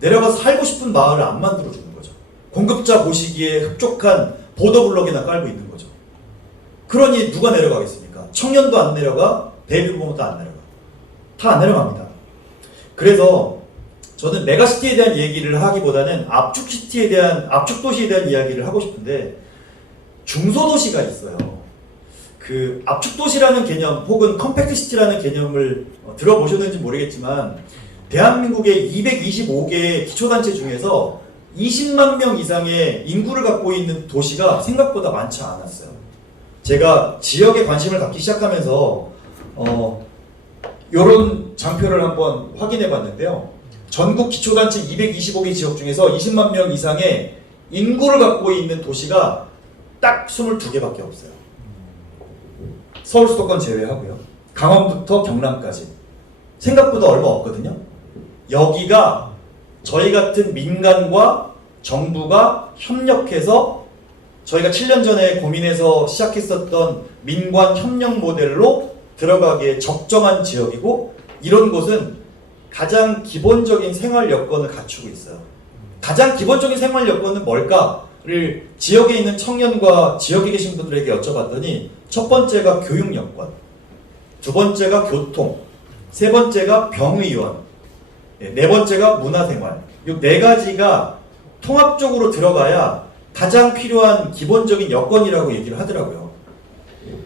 내려가서 살고 싶은 마을을 안 만들어주는 거죠. 공급자 보시기에 흡족한 보더블럭이나 깔고 있는 거죠. 그러니 누가 내려가겠습니까? 청년도 안 내려가, 베이비부모도 안 내려가. 다 안 내려갑니다. 그래서 저는 메가시티에 대한 얘기를 하기보다는 압축시티에 대한, 압축도시에 대한 이야기를 하고 싶은데 중소도시가 있어요. 그 압축도시라는 개념 혹은 컴팩트시티라는 개념을 들어보셨는지 모르겠지만 대한민국의 225개의 기초단체 중에서 20만 명 이상의 인구를 갖고 있는 도시가 생각보다 많지 않았어요. 제가 지역에 관심을 갖기 시작하면서 이런 장표를 한번 확인해 봤는데요. 전국 기초단체 225개 지역 중에서 20만 명 이상의 인구를 갖고 있는 도시가 딱 22개밖에 없어요. 서울 수도권 제외하고요. 강원부터 경남까지. 생각보다 얼마 없거든요. 여기가 저희 같은 민간과 정부가 협력해서 저희가 7년 전에 고민해서 시작했었던 민관 협력 모델로 들어가기에 적정한 지역이고 이런 곳은 가장 기본적인 생활 여건을 갖추고 있어요. 가장 기본적인 생활 여건은 뭘까를 지역에 있는 청년과 지역에 계신 분들에게 여쭤봤더니 첫 번째가 교육 여건, 두 번째가 교통, 세 번째가 병의원, 네 번째가 문화생활. 이 네 가지가 통합적으로 들어가야 가장 필요한 기본적인 여건이라고 얘기를 하더라고요.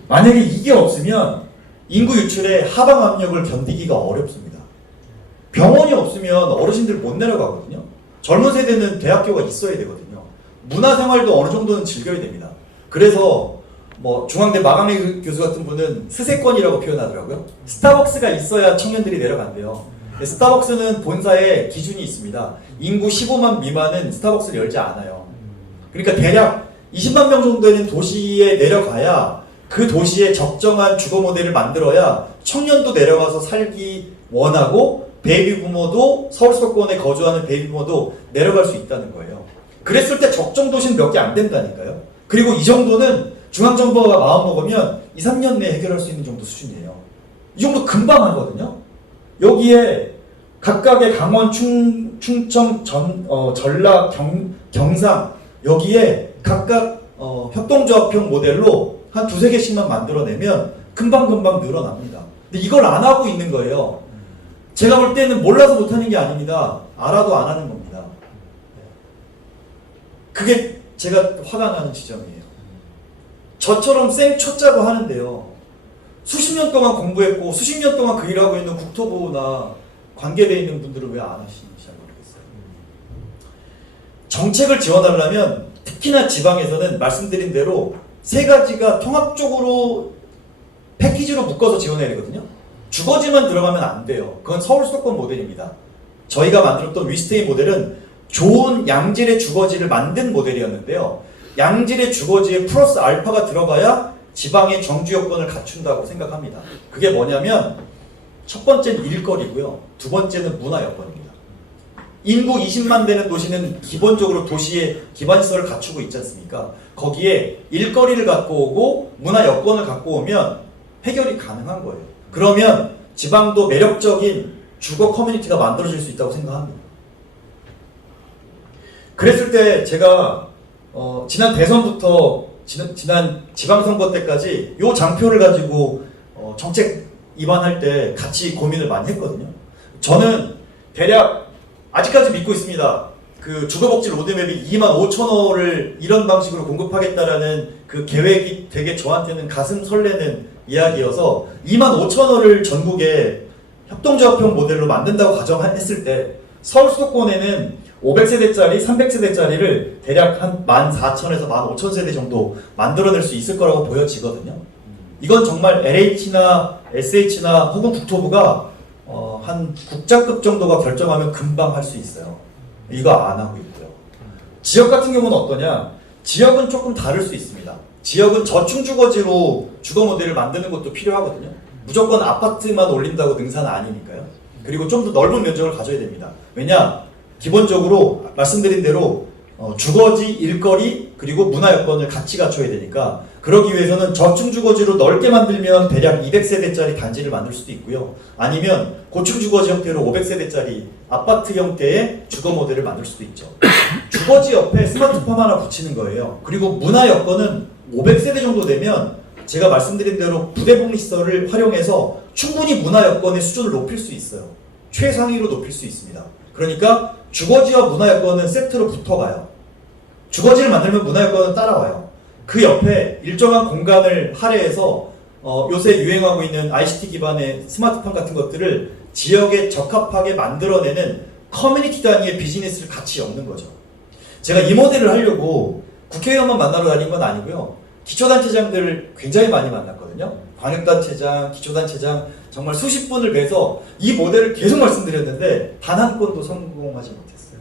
만약에 이게 없으면 인구 유출의 하방 압력을 견디기가 어렵습니다. 병원이 없으면 어르신들 못 내려가거든요. 젊은 세대는 대학교가 있어야 되거든요. 문화생활도 어느 정도는 즐겨야 됩니다. 그래서 뭐 중앙대 마강래 교수 같은 분은 스세권이라고 표현하더라고요. 스타벅스가 있어야 청년들이 내려간대요. 스타벅스는 본사에 기준이 있습니다. 인구 15만 미만은 스타벅스를 열지 않아요. 그러니까 대략 20만 명 정도 되는 도시에 내려가야 그 도시에 적정한 주거 모델을 만들어야 청년도 내려가서 살기 원하고 베이비 부모도 서울 수도권에 거주하는 베이비 부모도 내려갈 수 있다는 거예요. 그랬을 때 적정 도시는 몇 개 안 된다니까요. 그리고 이 정도는 중앙정부가 마음 먹으면 2, 3년 내에 해결할 수 있는 정도 수준이에요. 이 정도 금방 하거든요. 여기에 각각의 강원, 충청, 전라, 경상 여기에 각각 협동조합형 모델로 한 두세 개씩만 만들어내면 금방금방 늘어납니다. 근데 이걸 안 하고 있는 거예요. 제가 볼 때는 몰라서 못하는 게 아닙니다. 알아도 안 하는 겁니다. 그게 제가 화가 나는 지점이에요. 저처럼 생초짜고 하는데요. 수십 년 동안 공부했고 수십 년 동안 그 일하고 있는 국토부나 관계되어 있는 분들은 왜 안 하시는지 잘 모르겠어요. 정책을 지원하려면 특히나 지방에서는 말씀드린 대로 세 가지가 통합적으로 패키지로 묶어서 지원해야 되거든요. 주거지만 들어가면 안 돼요. 그건 서울 수도권 모델입니다. 저희가 만들었던 위스테이 모델은 좋은 양질의 주거지를 만든 모델이었는데요. 양질의 주거지에 플러스 알파가 들어가야 지방의 정주 여건을 갖춘다고 생각합니다. 그게 뭐냐면 첫 번째는 일거리고요. 두 번째는 문화 여건입니다. 인구 20만 되는 도시는 기본적으로 도시의 기반시설을 갖추고 있지 않습니까? 거기에 일거리를 갖고 오고 문화 여건을 갖고 오면 해결이 가능한 거예요. 그러면 지방도 매력적인 주거 커뮤니티가 만들어질 수 있다고 생각합니다. 그랬을 때 제가 지난 대선부터 지난 지방선거 때까지 요 장표를 가지고 정책 입안할 때 같이 고민을 많이 했거든요. 저는 대략 아직까지 믿고 있습니다. 그 주거복지 로드맵이 25,000호를 이런 방식으로 공급하겠다라는 그 계획이 되게 저한테는 가슴 설레는 이야기여서 25,000호를 전국에 협동조합형 모델로 만든다고 가정했을 때 서울 수도권에는 500세대짜리, 300세대짜리를 대략 한 14,000에서 15,000세대 정도 만들어낼 수 있을 거라고 보여지거든요. 이건 정말 LH나 SH나 혹은 국토부가 한 국장급 정도가 결정하면 금방 할 수 있어요. 이거 안 하고 있고요. 지역 같은 경우는 어떠냐? 지역은 조금 다를 수 있습니다. 지역은 저층주거지로 주거 모델을 만드는 것도 필요하거든요. 무조건 아파트만 올린다고 능사는 아니니까요. 그리고 좀 더 넓은 면적을 가져야 됩니다. 왜냐? 기본적으로 말씀드린 대로 주거지, 일거리, 그리고 문화 여건을 같이 갖춰야 되니까 그러기 위해서는 저층 주거지로 넓게 만들면 대략 200세대짜리 단지를 만들 수도 있고요. 아니면 고층 주거지 형태로 500세대짜리 아파트 형태의 주거 모델을 만들 수도 있죠. 주거지 옆에 스마트팜 하나 붙이는 거예요. 그리고 문화 여건은 500세대 정도 되면 제가 말씀드린 대로 부대복리시설을 활용해서 충분히 문화 여건의 수준을 높일 수 있어요. 최상위로 높일 수 있습니다. 그러니까 주거지와 문화 여건은 세트로 붙어가요. 주거지를 만들면 문화 여건은 따라와요. 그 옆에 일정한 공간을 할애해서 요새 유행하고 있는 ICT 기반의 스마트팜 같은 것들을 지역에 적합하게 만들어내는 커뮤니티 단위의 비즈니스를 같이 엮는 거죠. 제가 이 모델을 하려고 국회의원만 만나러 다닌 건 아니고요. 기초단체장들을 굉장히 많이 만났거든요. 광역단체장, 기초단체장 정말 수십 분을 뵈서 이 모델을 계속 말씀드렸는데 단 한 건도 성공하지 못했어요.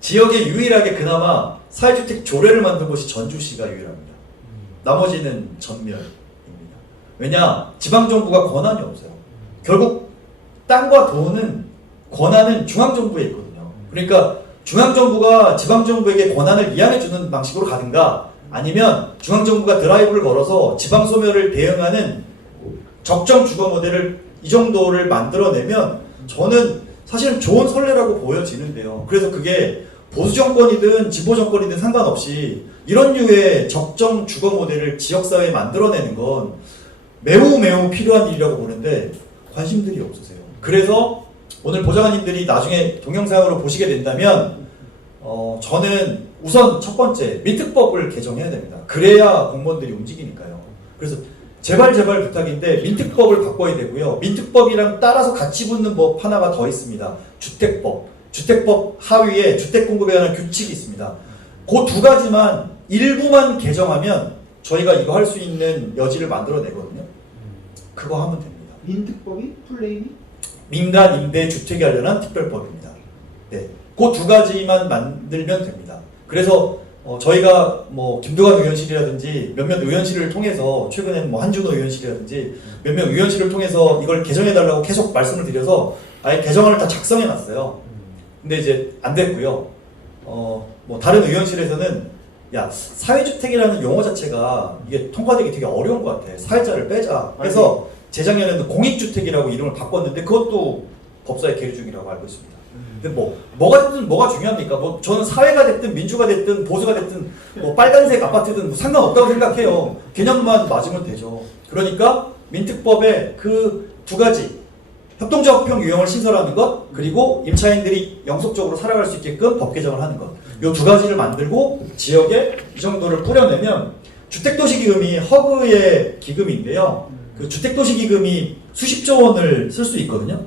지역에 유일하게 그나마 사회주택 조례를 만든 곳이 전주시가 유일합니다. 나머지는 전멸입니다. 왜냐? 지방정부가 권한이 없어요. 결국 땅과 돈은 권한은 중앙정부에 있거든요. 그러니까 중앙정부가 지방정부에게 권한을 이양해주는 방식으로 가든가 아니면 중앙정부가 드라이브를 걸어서 지방소멸을 대응하는 적정 주거 모델을 이 정도를 만들어내면 저는 사실은 좋은 선례라고 보여지는데요. 그래서 그게 보수정권이든 진보정권이든 상관없이 이런 류의 적정 주거 모델을 지역사회에 만들어내는 건 매우 필요한 일이라고 보는데 관심들이 없으세요. 그래서 오늘 보좌관님들이 나중에 동영상으로 보시게 된다면 저는 우선 첫 번째 민특법을 개정해야 됩니다. 그래야 공무원들이 움직이니까요. 그래서 제발 부탁인데 민특법을 바꿔야 되고요. 민특법이랑 따라서 같이 붙는 법 하나가 더 있습니다. 주택법. 주택법 하위에 주택공급에 관한 규칙이 있습니다. 그 두 가지만 일부만 개정하면 저희가 이거 할 수 있는 여지를 만들어내거든요. 그거 하면 됩니다. 민특법이 플레임이? 민간 임대 주택에 관련한 특별법입니다. 네, 그 두 가지만 만들면 됩니다. 그래서 저희가 뭐 김두관 의원실이라든지 몇몇 의원실을 통해서 최근에 뭐 한준호 의원실이라든지 몇몇 의원실을 통해서 이걸 개정해달라고 계속 말씀을 드려서 아예 개정안을 다 작성해놨어요. 근데 이제 안 됐고요. 뭐 다른 의원실에서는 야 사회주택이라는 용어 자체가 이게 통과되기 되게 어려운 것 같아. 사회자를 빼자. 그래서 재작년에는 공익주택이라고 이름을 바꿨는데 그것도 법사위 계류 중이라고 알고 있습니다. 근데 뭐가 됐든 뭐가 중요합니까? 뭐 저는 사회가 됐든 민주가 됐든 보수가 됐든 뭐 빨간색 아파트든 뭐 상관없다고 생각해요. 개념만 맞으면 되죠. 그러니까 민특법에 그 두 가지 협동조합형 유형을 신설하는 것 그리고 임차인들이 영속적으로 살아갈 수 있게끔 법 개정을 하는 것. 이 두 가지를 만들고 지역에 이 정도를 뿌려내면 주택도시기금이 허그의 기금인데요. 그 주택도시기금이 수십조 원을 쓸 수 있거든요.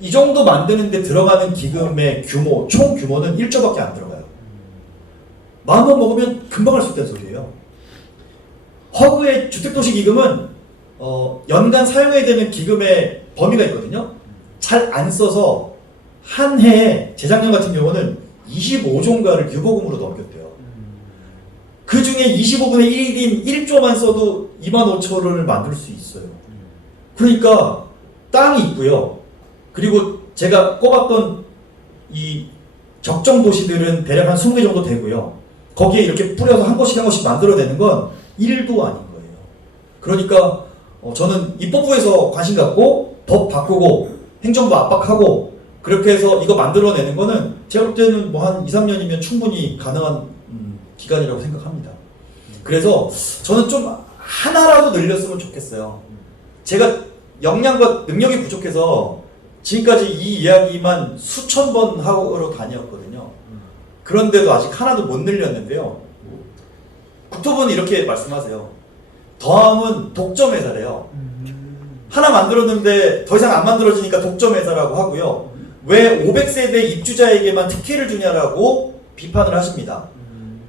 이 정도 만드는데 들어가는 기금의 규모, 총 규모는 1조밖에 안 들어가요. 마음만 먹으면 금방 할 수 있다는 소리예요. 허그의 주택도시기금은 연간 사용해야 되는 기금의 범위가 있거든요. 잘 안 써서 한 해에 재작년 같은 경우는 25조인가를 유보금으로 넘겼대요. 그 중에 25분의 1인 1조만 써도 25,000원을 만들 수 있어요. 그러니까 땅이 있고요. 그리고 제가 꼽았던 이 적정 도시들은 대략 한 20개 정도 되고요. 거기에 이렇게 뿌려서 한 곳씩 한 곳씩 만들어내는 건 1도 아닌 거예요. 그러니까 저는 입법부에서 관심 갖고 법 바꾸고 행정부 압박하고 그렇게 해서 이거 만들어내는 거는 제가 볼 때는 뭐 한 2, 3년이면 충분히 가능한 기간이라고 생각합니다. 그래서 저는 좀 하나라도 늘렸으면 좋겠어요. 제가 역량과 능력이 부족해서 지금까지 이 이야기만 수천 번 하러 다녔거든요. 그런데도 아직 하나도 못 늘렸는데요. 국토부는 이렇게 말씀하세요. 더함은 독점회사래요. 하나 만들었는데 더 이상 안 만들어지니까 독점회사라고 하고요. 왜 500세대 입주자에게만 특혜를 주냐라고 비판을 하십니다.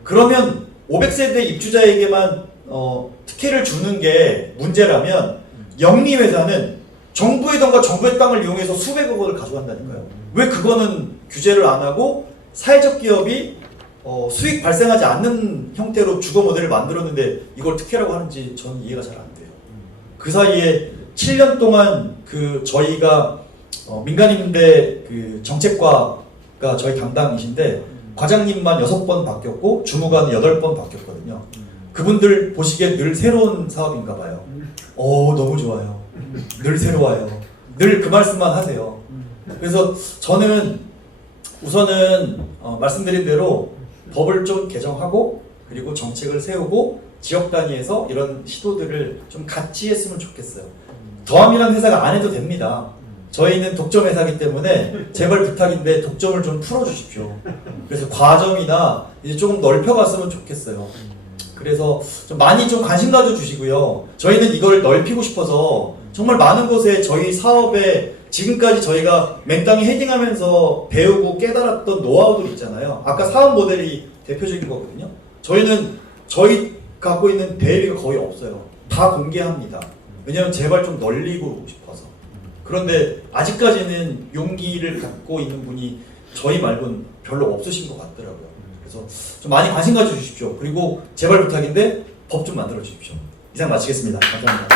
그러면 500세대 입주자에게만 특혜를 주는 게 문제라면 영리회사는 정부의 돈과 정부의 땅을 이용해서 수백억 원을 가져간다니까요. 왜 그거는 규제를 안 하고 사회적 기업이 수익 발생하지 않는 형태로 주거 모델을 만들었는데 이걸 특혜라고 하는지 저는 이해가 잘 안 돼요. 그 사이에 7년 동안 그 저희가 민간임대 그 정책과가 저희 담당이신데 과장님만 6번 바뀌었고 주무관은 8번 바뀌었거든요. 그분들 보시기에 늘 새로운 사업인가 봐요. 너무 좋아요. 늘 새로워요. 늘 그 말씀만 하세요. 그래서 저는 우선은 말씀드린 대로 법을 좀 개정하고 그리고 정책을 세우고 지역 단위에서 이런 시도들을 좀 같이 했으면 좋겠어요. 더함이라는 회사가 안 해도 됩니다. 저희는 독점 회사이기 때문에 제발 부탁인데 독점을 좀 풀어주십시오. 그래서 과점이나 이제 조금 넓혀갔으면 좋겠어요. 그래서 좀 많이 좀 관심 가져주시고요. 저희는 이걸 넓히고 싶어서 정말 많은 곳에 저희 사업에 지금까지 저희가 맹땅에 헤딩하면서 배우고 깨달았던 노하우들 있잖아요. 아까 사업 모델이 대표적인 거거든요. 저희는 저희 갖고 있는 대회비가 거의 없어요. 다 공개합니다. 왜냐면 제발 좀 널리고 싶어서. 그런데 아직까지는 용기를 갖고 있는 분이 저희 말고는 별로 없으신 것 같더라고요. 그래서 좀 많이 관심 가져주십시오. 그리고 제발 부탁인데 법 좀 만들어 주십시오. 이상 마치겠습니다. 감사합니다.